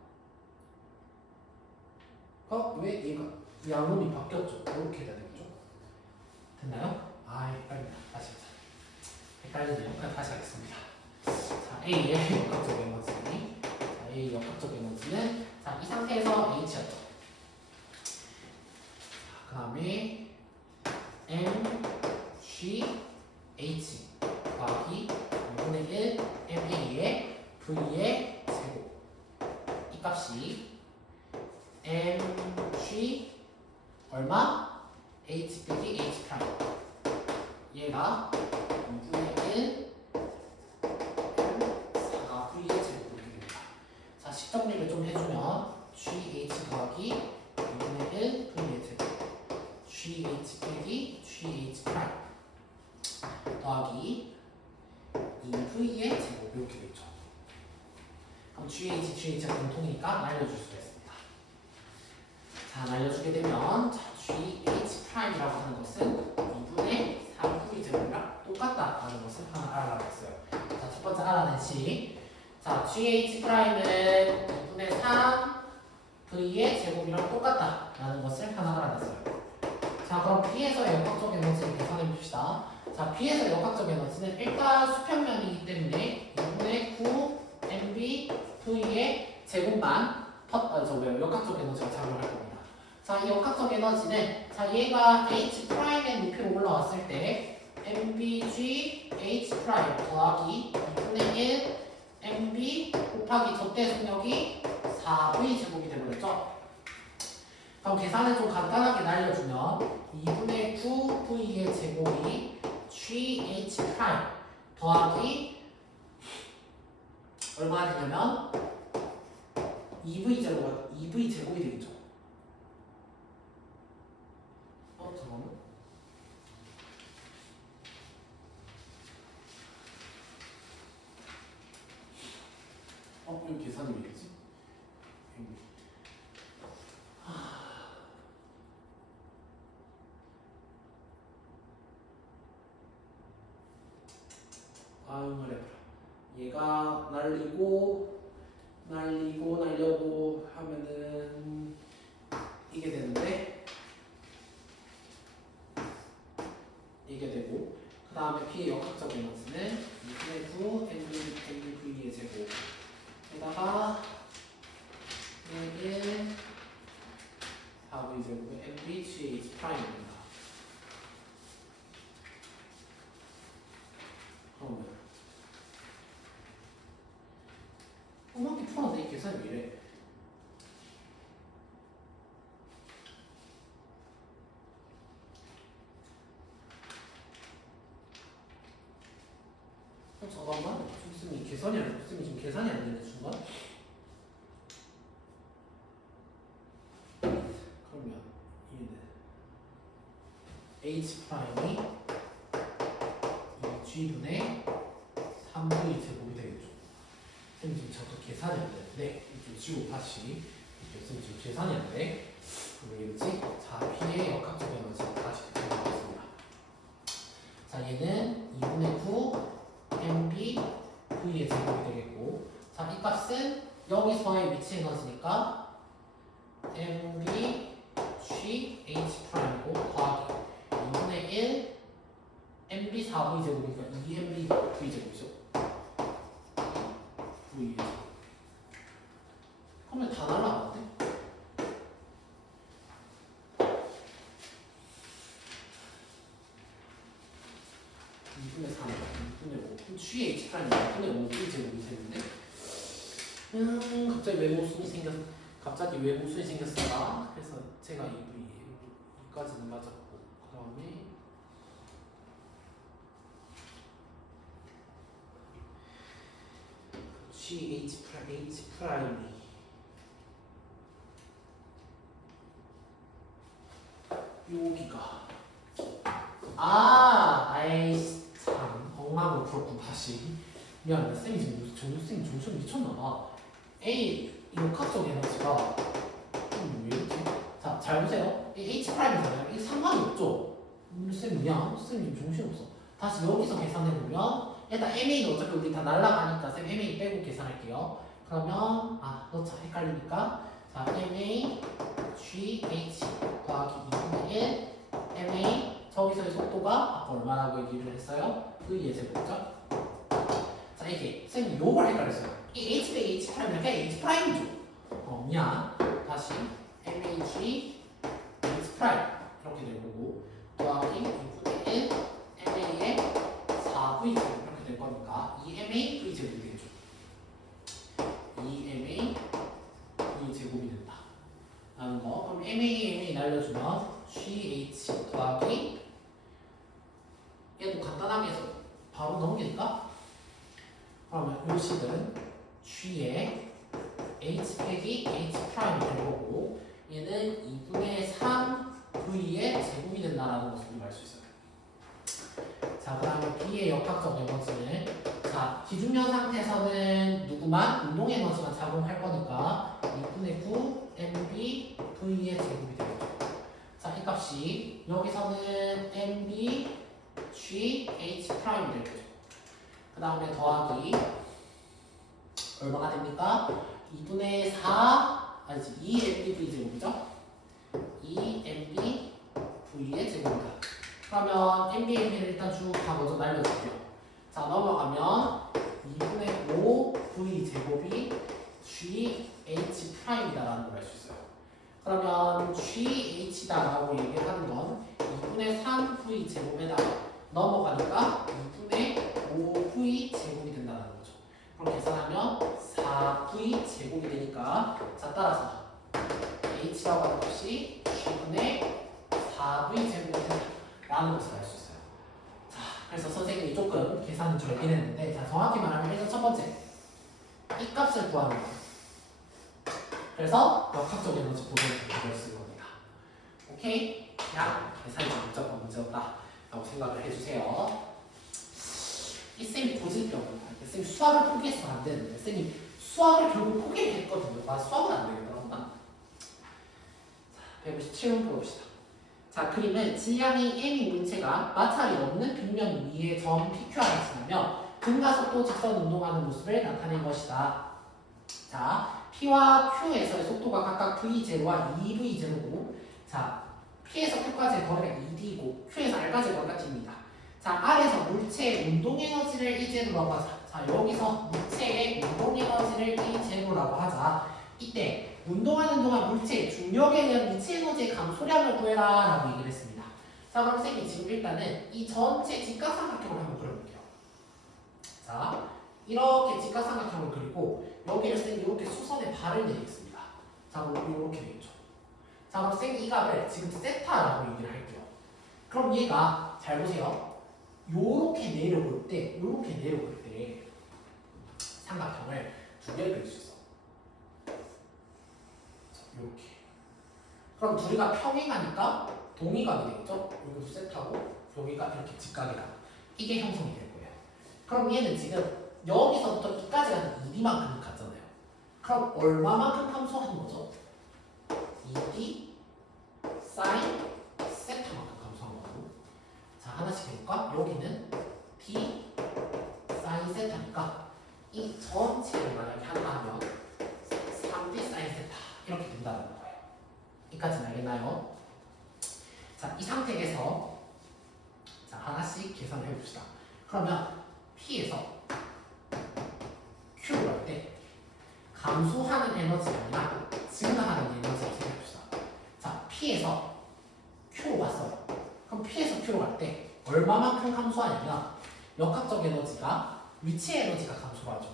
왜 얘가 양음이 바뀌었죠? 이렇게 돼야 되겠죠? 됐나요? 헷갈린다. 다시 하자. 헷갈리네요. 그냥 다시 하겠습니다. 자, A의 역학적 에너지. 자, A의 역학적 에너지는 자, 이 상태에서 H였죠. 그 다음에 M, G, H 더하기 2분의 1 MA의 V의 제곱. 이 값이 M, G 얼마? H 빼기 H 프라임. 얘가 2분의 1 4V의 제곱이 됩니다. 자, 식정리를 좀 해주면 GH 더하기 2분의 1 V의 제곱 GH 빼기 GH 프라임 더하기 2V의 제곱 이렇게 되죠. 그럼 GH, GH가 공통이니까 날려줄 수가 있습니다. 자, 날려주게 되면 자, GH 프라임이라고 하는 것은 2분의 3V 제곱이랑 똑같다라는 것을 하나 알아냈어요. 자, 첫 번째 알아낸 식. 자, GH 프라임은 2분의 3 V의 제곱이랑 똑같다라는 것을 하나 알아냈어요. 자, 그럼 B에서의 역학적 에너지를 계산해 봅시다. 자, B에서의 역학적 에너지는 일단 수평면이기 때문에 2분의 9 MB V의 제곱만 역학적 에너지가 작용할 겁니다. 자, 이 역학적 에너지는 자, 얘가 H 프라임의 높이로 올라왔을 때 MBG H 프라임 더하기 2분의 1 MB 곱하기 적대 속력이 4V 제곱이 되버렸죠. 그럼 계산을 좀 간단하게 날려주면 2분의 9V의 제곱이 GH 프라임 더하기 얼마나 되냐면 2V 제곱이 되겠죠. 잠깐만. 이거 계산이 왜 이러지? 말해봐라. 얘가 날리고 하면은 이게 되는데 이게 되고, 그 다음에 P의 역학적 에너지는 2분의 9 MV의 제곱 에다가 1 4V 제곱에 잠깐만. 쌤이 계산이 안 돼. 쌤이 지금 계산이 안 되는 순간. 그러면 얘는 h 프라임이 이 g분의 3분의 제곱이 되겠죠. 쌤이 지금 자꾸 계산이 안 되는데 이쪽 지우고 다시 쌤이 지금 계산이 안 돼. 그럼 얘겠지? 자, B의 역학적 에너지 다시 해보겠습니다. 자, 얘는 2분의 9 MB V의 제곱이 되겠고, 자, 이 값은 여기서의 위치 에너지니까 MB G H 프라임이고 더하기 2분의 1 MB 4V 제곱이니까 2MB V 제곱이죠. V 제곱. 그러면 다 날라가는데? 2분의 3, 2분의 5. G H 프라임 2분의 5 V 제곱이 되는데, 갑자기 외모순이 생겼습니다. 그래서 제가 이까지는 맞았고, 그 다음에 G H 프라임이 여기가 아이씨 참 엉망으로 풀었군. 다시 미안해. 쌤이 지금 쌤이 정신 미쳤나봐. A 역학적 에너지가 왜 이렇지? 자, 잘 보세요. 이 H 프라임이잖아요. 이게 상관이 없죠. 쌤 미안. 쌤이 정신 없어. 다시 여기서 계산해 보면 일단 MA는 어차피 우리 다 날라가니까 쌤 MA 빼고 계산할게요. 그러면 넣자. 헷갈리니까 자 MA GH 더하기 2분의 1 MA 저기서의 속도가 아까 얼마라고 얘기를 했어요? V의 제곱이죠? 자, 이게 쌤이 요걸 헷갈렸어요. 이 H 대 H 프라임은 그냥 H 프라임이죠. 미안. 다시 MAG H 프라임 이렇게 될 거고 더하기 2분의 1 MA의 4V 제곱 이렇게 될 거니까 2MA V 제곱이 되겠죠. 2MA V 제곱이 된다. 라는 거. 그럼 MA 날려주면 GH 더하기 얘도 간단하게 해서 바로 넘길까? 그러면 요 식은 G의 H 빼기 H 프라임이 될 거고 얘는 2분의 3 V의 제곱이 된다라는 것을 우리가 알 수 있어요. 자, 그 다음에 B의 역학적 에너지는 자, 기준면 상태에서는 누구만? 운동 에너지만 작용할 거니까 2분의 9 MB V의 제곱이 되겠죠. 자, 이 값이 여기서는 MB G H 프라임이 될 거죠. 그 다음에 더하기 얼마가 됩니까? 2분의 4 아니지 2MB V 제곱이죠? 2MB V의 제곱이다. 그러면 MB를 일단 쭉 다 먼저 날려줄게요. 자, 넘어가면 2분의 5 V 제곱이 GH 프라임이다라는 걸 알 수 있어요. 그러면 GH다라고 얘기하는 건 2분의 3 V 제곱에다가 넘어가니까 2분의 5 V 제곱이 된다는 거죠. 그럼 계산하면 4V 제곱이 되니까 자, 따라서 H라고 하는 것이 G분의 4V 제곱이 된다라는 것을 알 수 있어요. 자, 그래서 선생님이 조금 계산을 절긴 했는데 자, 정확히 말하면 일단 첫 번째 이 값을 구하는 거예요. 그래서 역학적 에너지 보존을 이걸 쓰는 겁니다. 오케이? 그냥 계산이 좀 복잡한 문제였다 라고 생각을 해주세요. 이 쌤이 고질병 쌤이 수학을 포기해서는 안 되는데 쌤이 수학을 결국 포기를 했거든요. 수학은 안 되겠더라고요. 자, 157번 보봅시다. 자, 그림은 질량이 m인 물체가 마찰이 없는 빗면 위에 점 PQR을 지나며 등가속도 직선 운동하는 모습을 나타낸 것이다. 자, P와 Q에서의 속도가 각각 V0와 2V0고 자, P에서 Q까지의 거리가 2D이고 Q에서 R까지의 거리가 D입니다. 자, R에서 물체의 운동에너지를 E제로라고 하자. 자, 여기서 물체의 운동에너지를 E제로라고 하자. 이때 운동하는 동안 물체의 중력에 의한 위치에너지의 감소량을 구해라 라고 얘기를 했습니다. 자, 그럼 쌤이 지금 일단은 이 전체 직각삼각형을 한번 그려볼게요. 자, 이렇게 직각삼각형을 그리고 여기를 쌤이 이렇게 수선에 발을 내리겠습니다. 자, 그럼 이렇게 되겠죠. 자, 그럼 쌤이 이 값을 지금 세타라고 얘기를 할게요. 그럼 얘가 잘 보세요. 요렇게 내려올 때 삼각형을 두 개를 그릴 수 있어. 자, 이렇게. 그럼 둘이가 평행하니까 동의각이 되겠죠? 여기도 세타고 여기가 이렇게 직각이다. 이게 형성이 될 거예요. 그럼 얘는 지금 여기서부터 이까지 가는 2D만큼 갔잖아요. 그럼 얼마만큼 감소하는 거죠? 2D 사인 세타만큼 감소한 거고. 자, 하나씩 해볼까? 여기는 D 사인 세타니까 이 전체를 만약에 하나 하면 3D 사인 세타 이렇게 된다는 거예요. 여기까지는 알겠나요? 자, 이 상태에서 자, 하나씩 계산을 해봅시다. 그러면 P에서 Q로 할 때 감소하는 에너지가 아니라 증가하는 에너지를 생각합시다. 자, P에서 Q로 갔어요. 그럼 P에서 Q로 갈 때 얼마만큼 감소하냐면 역학적 에너지가 위치 에너지가 감소하죠.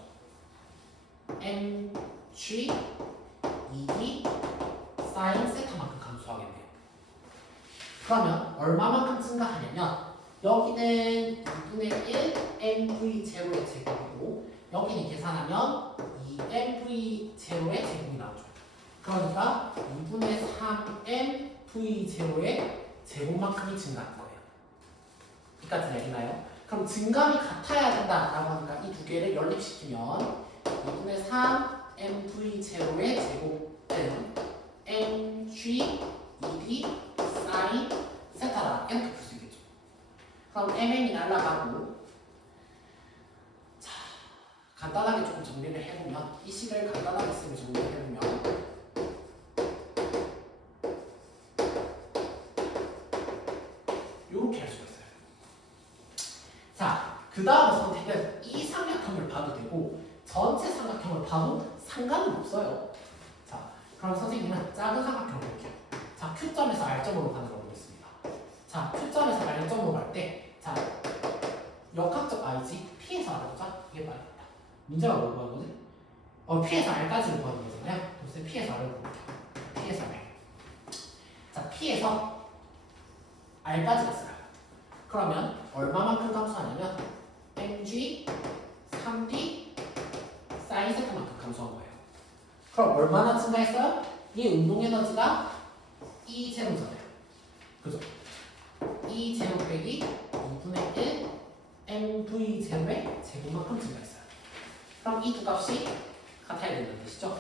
mg 2d 사인 세타만큼 감소하겠네요. 그러면 얼마만큼 증가하냐면 여기는 2분의 1 mv 제로의 제곱이고 여기는 계산하면 2mv 제로의 제곱이 나오죠. 그러니까 2분의 3 mv 제로의 제곱만큼이 증가한 거예요. 여기까지 알겠나요? 그럼 증감이 같아야 된다라고 하니까 이 두 개를 연립시키면 2분의 3 mv 제로의 제곱은 mg 2d 사인 세타다 이렇게 풀 수 있겠죠. 그럼 mm이 날아가고 자, 간단하게 조금 정리를 해보면 이 식을 간단하게 쓰면 정리를 해보면 이렇게 할 수가 있어요. 자, 그 다음 선택은 이 삼각형을 봐도 되고 전체 삼각형을 봐도 상관은 없어요. 자, 그럼 선생님은 작은 삼각형을 볼게요. 자, Q점에서 R점으로 가는 걸 보겠습니다. 자, Q점에서 R점으로 갈 때, 자, 역학적 I지 P에서 R을 보자. 이게 말입니다. 문제가 뭘 구하는 거지? P에서 R까지를 구하는 거잖아요. 그래서 P에서 R을 볼게요. P에서 R. 자, P에서 R까지 갔어요. 그러면 얼마만큼 감소하냐면 mg 3d 사인 세타만큼 감소한 거예요. 그럼 얼마나 증가했어요? 이 운동 에너지가 E 제로잖아요. 그죠? E 제로 빼기 2분의 1 mv 제로의 제곱만큼 증가했어요. 그럼 이 두 값이 같아야 된다는 뜻이죠?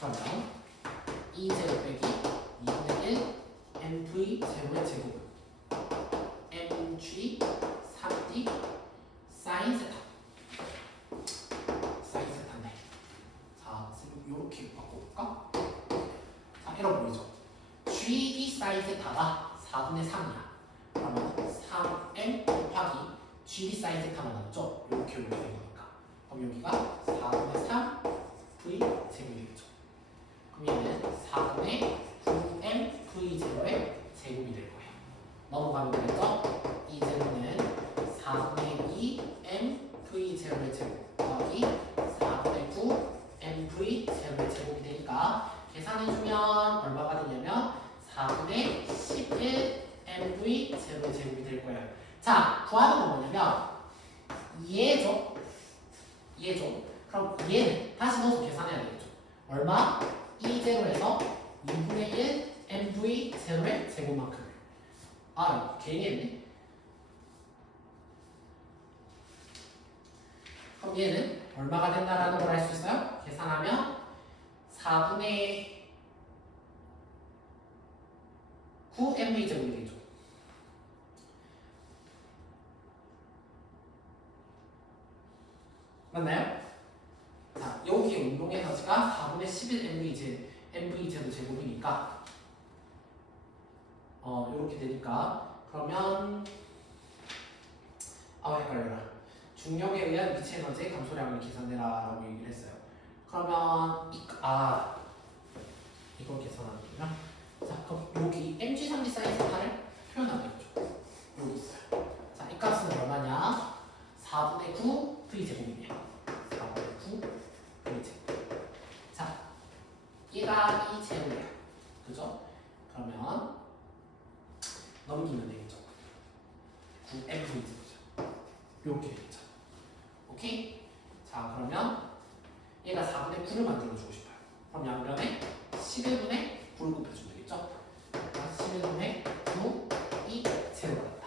그러면 E 제로 빼기 2분의 1 mv 제로의 제곱은 mg 3d 사인 세타 사인 세타인데 자, 이렇게 바꿔볼까? 자, 이런 보이죠? gd 사인 세타가 4분의 3이야. 그러면 3m 곱하기 gd 사인 세타만 남죠? 이렇게 되는 거니까. 그럼 여기가 4분의 3 v 제곱이 되겠죠. 그럼 얘는 4분의 9m v 제곱의 제곱이 될 거예요. 넘어가면 되겠죠? 이 제곱은 4분의 2 m v 제곱의 제곱 더하기 4분의 9 m v 제곱의 제곱이 되니까 계산해주면 얼마가 되냐면 4분의 11 m v 제곱의 제곱이 될 거예요. 자, 구하는 건 뭐냐면 얘죠. 얘죠. 그럼 얘는 다시 넣어서 계산해야 되겠죠. 얼마? 이 제로에서 2분의 1 mv 제로의 제곱만큼. 아, 괜히 했네. 그럼 얘는 얼마가 된다라는 걸 알 수 있어요? 계산하면 4분의 9 mv 제곱이 되죠. 맞나요? 자, 여기에 운동 에너지가 4분의 11 mv 제곱 제곱이니까 이렇게 되니까 그러면 헷갈려라. 중력에 의한 위치 에너지의 감소량을 계산해라라고 얘기를 했어요. 그러면 이걸 계산하는군요. 자, 그럼 여기 mg3d 사인 세타를 표현하겠죠. 여기 있어요. 자, 이 값은 얼마냐? 4분의 9 v 제곱이네요. 4분의 9 v 제곱. 자, 얘가 이 제곱이야. 그죠? 그러면 넘기면 되겠죠. 9 mv 제곱이죠. 이렇게 되겠죠. 오케이? 자, 곱해주면 되겠죠? 11분의 9, 2 제로가 됐다.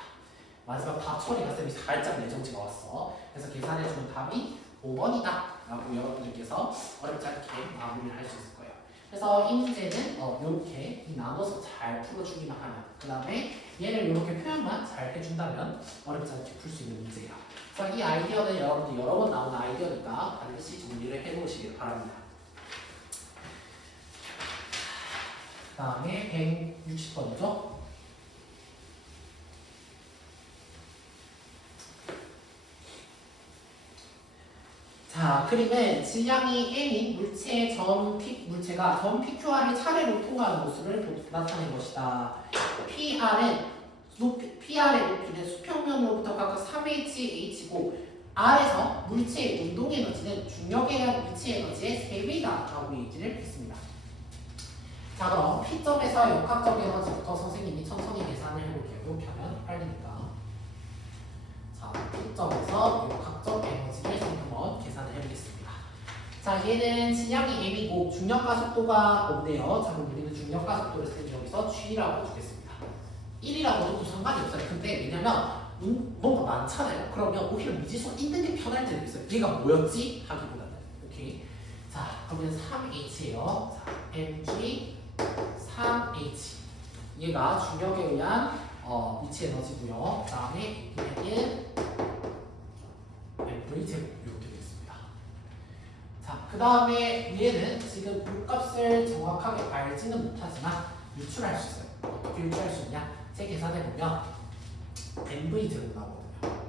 마지막 답 처리가 쌤이 살짝 내정지가 왔어. 그래서 계산해주면 답이 5번이다 라고 여러분들께서 어렵지 않게 마무리를 할 수 있을 거예요. 그래서 이 문제는 이렇게 나눠서 잘 풀어주기만 하면, 그 다음에 얘를 이렇게 표현만 잘 해준다면 어렵지 않게 풀 수 있는 문제예요. 그래서 이 아이디어는 여러분들 여러 번 나오는 아이디어니까 반드시 정리를 해놓으시길 바랍니다. 그 다음에 160번이죠. 자, 그림은 질량이 M인 물체가 점 PQR을 차례로 통과하는 모습을 나타낸 것이다. PR의 높이는 수평면으로부터 각각 3h, h고 R에서 물체의 운동 에너지는 중력에 의한 위치 에너지의 3배이다 라고 얘기를 했습니다. 자, 그럼 P점에서 역학적 에너지부터 선생님이 천천히 계산을 해볼게요. 이렇게 하면 빨리니까. 자, P점에서 역학적 에너지를 한번 계산을 해보겠습니다. 자, 얘는 질량이 m이고 중력과 속도가 없네요. 자, 그럼 우리는 중력과 속도를 쓰면 여기서 g라고 두겠습니다. 1이라고 해도 상관이 없어요. 근데 왜냐면 뭔가 많잖아요. 그러면 오히려 미지수 있는 게 편할 때도 있어요. 얘가 뭐였지? 하기보다는. 오케이. 자, 그러면 3h예요. 자, mg 3h. 얘가 중력에 의한 위치 에너지고요. 그 다음에 얘는 mv 제곱 이렇게 되겠습니다. 자, 그 다음에 얘는 지금 물값을 정확하게 알지는 못하지만 유출할 수 있어요. 어떻게 유출할 수 있냐? 제 계산해보면 mv 제곱 나오거든요.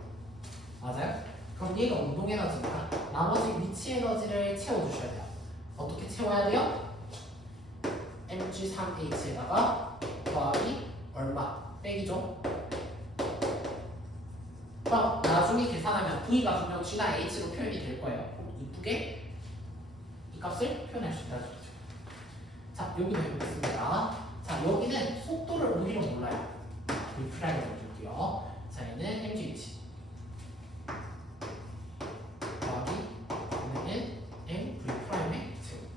맞아요? 그럼 얘가 운동 에너지니까 나머지 위치 에너지를 채워주셔야 돼요. 어떻게 채워야 돼요? mg3h에다가 더하기 얼마? 빼기죠? 그럼 나중에 계산하면 v가 분명 g나 h로 표현이 될 거예요. 이쁘게 이 값을 표현할 수 있다는 거죠. 자, 여기도 해보겠습니다. 자, 여기는 속도를 오히려 몰라요. v 프라임을 볼게요. 자, 얘는 mgh 더하기 얘는 mv 프라임의 제곱.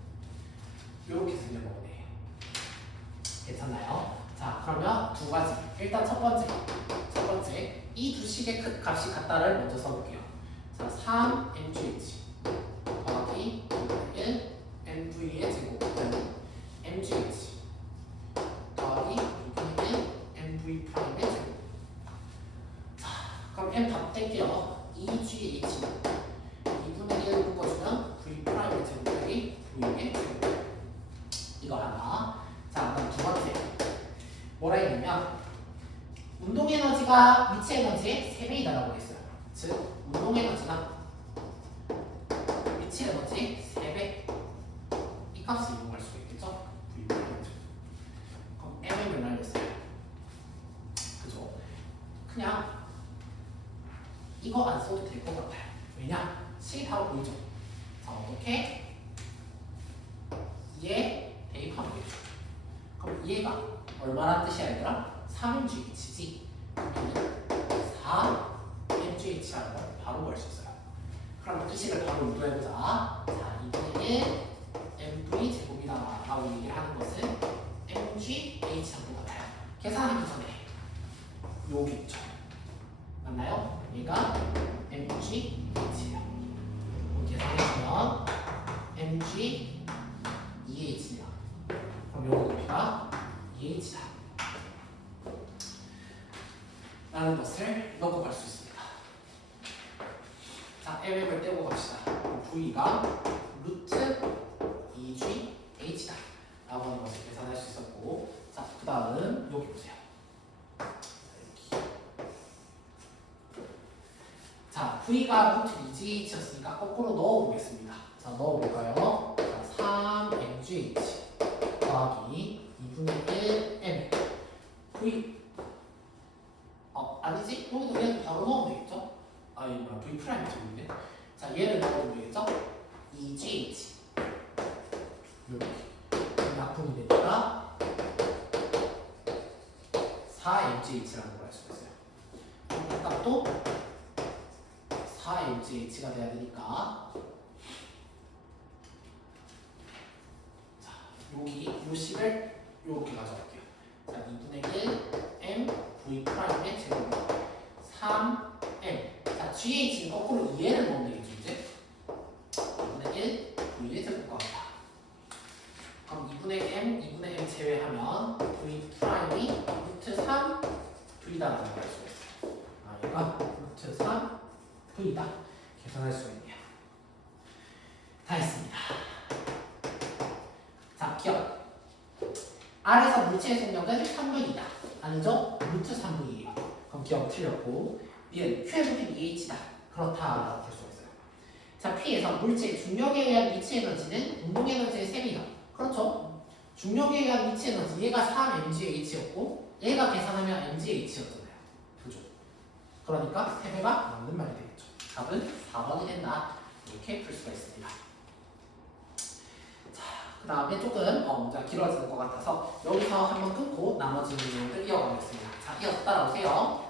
이렇게 쓰는 거네요. 괜찮나요? 자, 그러면 두 가지. 일단 첫 번째 이 두 식의 값이 같다를 먼저 써볼게요. 자, 3mgh 더하기 1 mv의 제곱은 mgh 더하기 2분의 1 mv 프라임의 제곱. 자, 그럼 m 다 뗄게요. 2gh는 2분의 1 묶어주면 v 프라임의 제곱 빼기 v의 제곱. 이거 하나. 자, 그럼 두 번째 뭐라 했냐면 운동 에너지가 위치 에너지의 3배이다라고 했어요. 즉, 운동 에너지가 위치 에너지 3배. 이 값을 이용할 수가 있겠죠? V 프라임이죠. 그럼 M을 몇 날렸어요? 그죠? 그냥 이거 안 써도 될 것 같아요. 왜냐? 식이 바로 보이죠? 자, 어떻게? 얘 대입하면 되죠. 그럼 얘가 얼마란 뜻이야, 얘들아? 3mgh지. 그러면 4mgh라는 걸 바로 구할 수 있어요. 그럼 이 식을 바로 유도해보자. 자, 2분의 1 mv 제곱이다 라고 얘기를 하는 것은 mgh랑 똑같아요. 계산하기 전에 요겠죠. 맞나요? 얘가 mgh예요. 계산해주면 mg 2h입니다. 그럼 요거 높이가 2h다 라는 것을 넣고 갈 수 있습니다. 자, m을 떼고 갑시다. v가 루트 2g h다 라고 하는 것을 계산할 수 있었고, 자, 그 다음 여기 보세요. 자, v가 루트 2g h였으니까 거꾸로 넣어보겠습니다. 자, 넣어볼까요? 자, 3mgh 더하기 2분의 1 m v 아니지? 여기도 그냥 바로 넣으면 되겠죠? 아니 뭐야, v 프라임 제곱인데. 자, 얘를 넣으면 되겠죠? 2gh 이렇게 약분이 되니까 4mgh라는 걸 알 수가 있어요. 이 값도 4mgh가 돼야 되니까, 자, 여기 요 식을 이렇게 가져갈게요. 자, 2분의 1 m v 프라임의 제곱 3m. 자, GH는 거꾸로 2n을 넣으면 되겠죠, 이제? 2분의 1 v의 제곱과 같다. 그럼 2분의 m 제외하면 v 프라임이 루트 3 v다라는 걸 알 수가 있어요. 아, 얘가 루트 3 v다. 계산할 수가 있네요. 다 했습니다. 자, 기억. R에서 물체의 속력은 3V이다. 아니죠? 루트 3V예요. 그럼 기억 틀렸고, 얘는 Q의 부피 EH다. 그렇다라고 볼 수가 있어요. 자, P에서 물체의 중력에 의한 위치 에너지는 운동 에너지의 셈이다. 그렇죠? 중력에 의한 위치 에너지, 얘가 3mgH였고, 얘가 계산하면 mgH였잖아요. 그죠? 그러니까 3배가 맞는 말이 되겠죠. 답은 4번이 된다. 이렇게 풀 수가 있습니다. 그 다음에 조금 문제가 길어지는 것 같아서 여기서 한번 끊고 나머지 내용들 이어가겠습니다. 자, 이어서 따라오세요.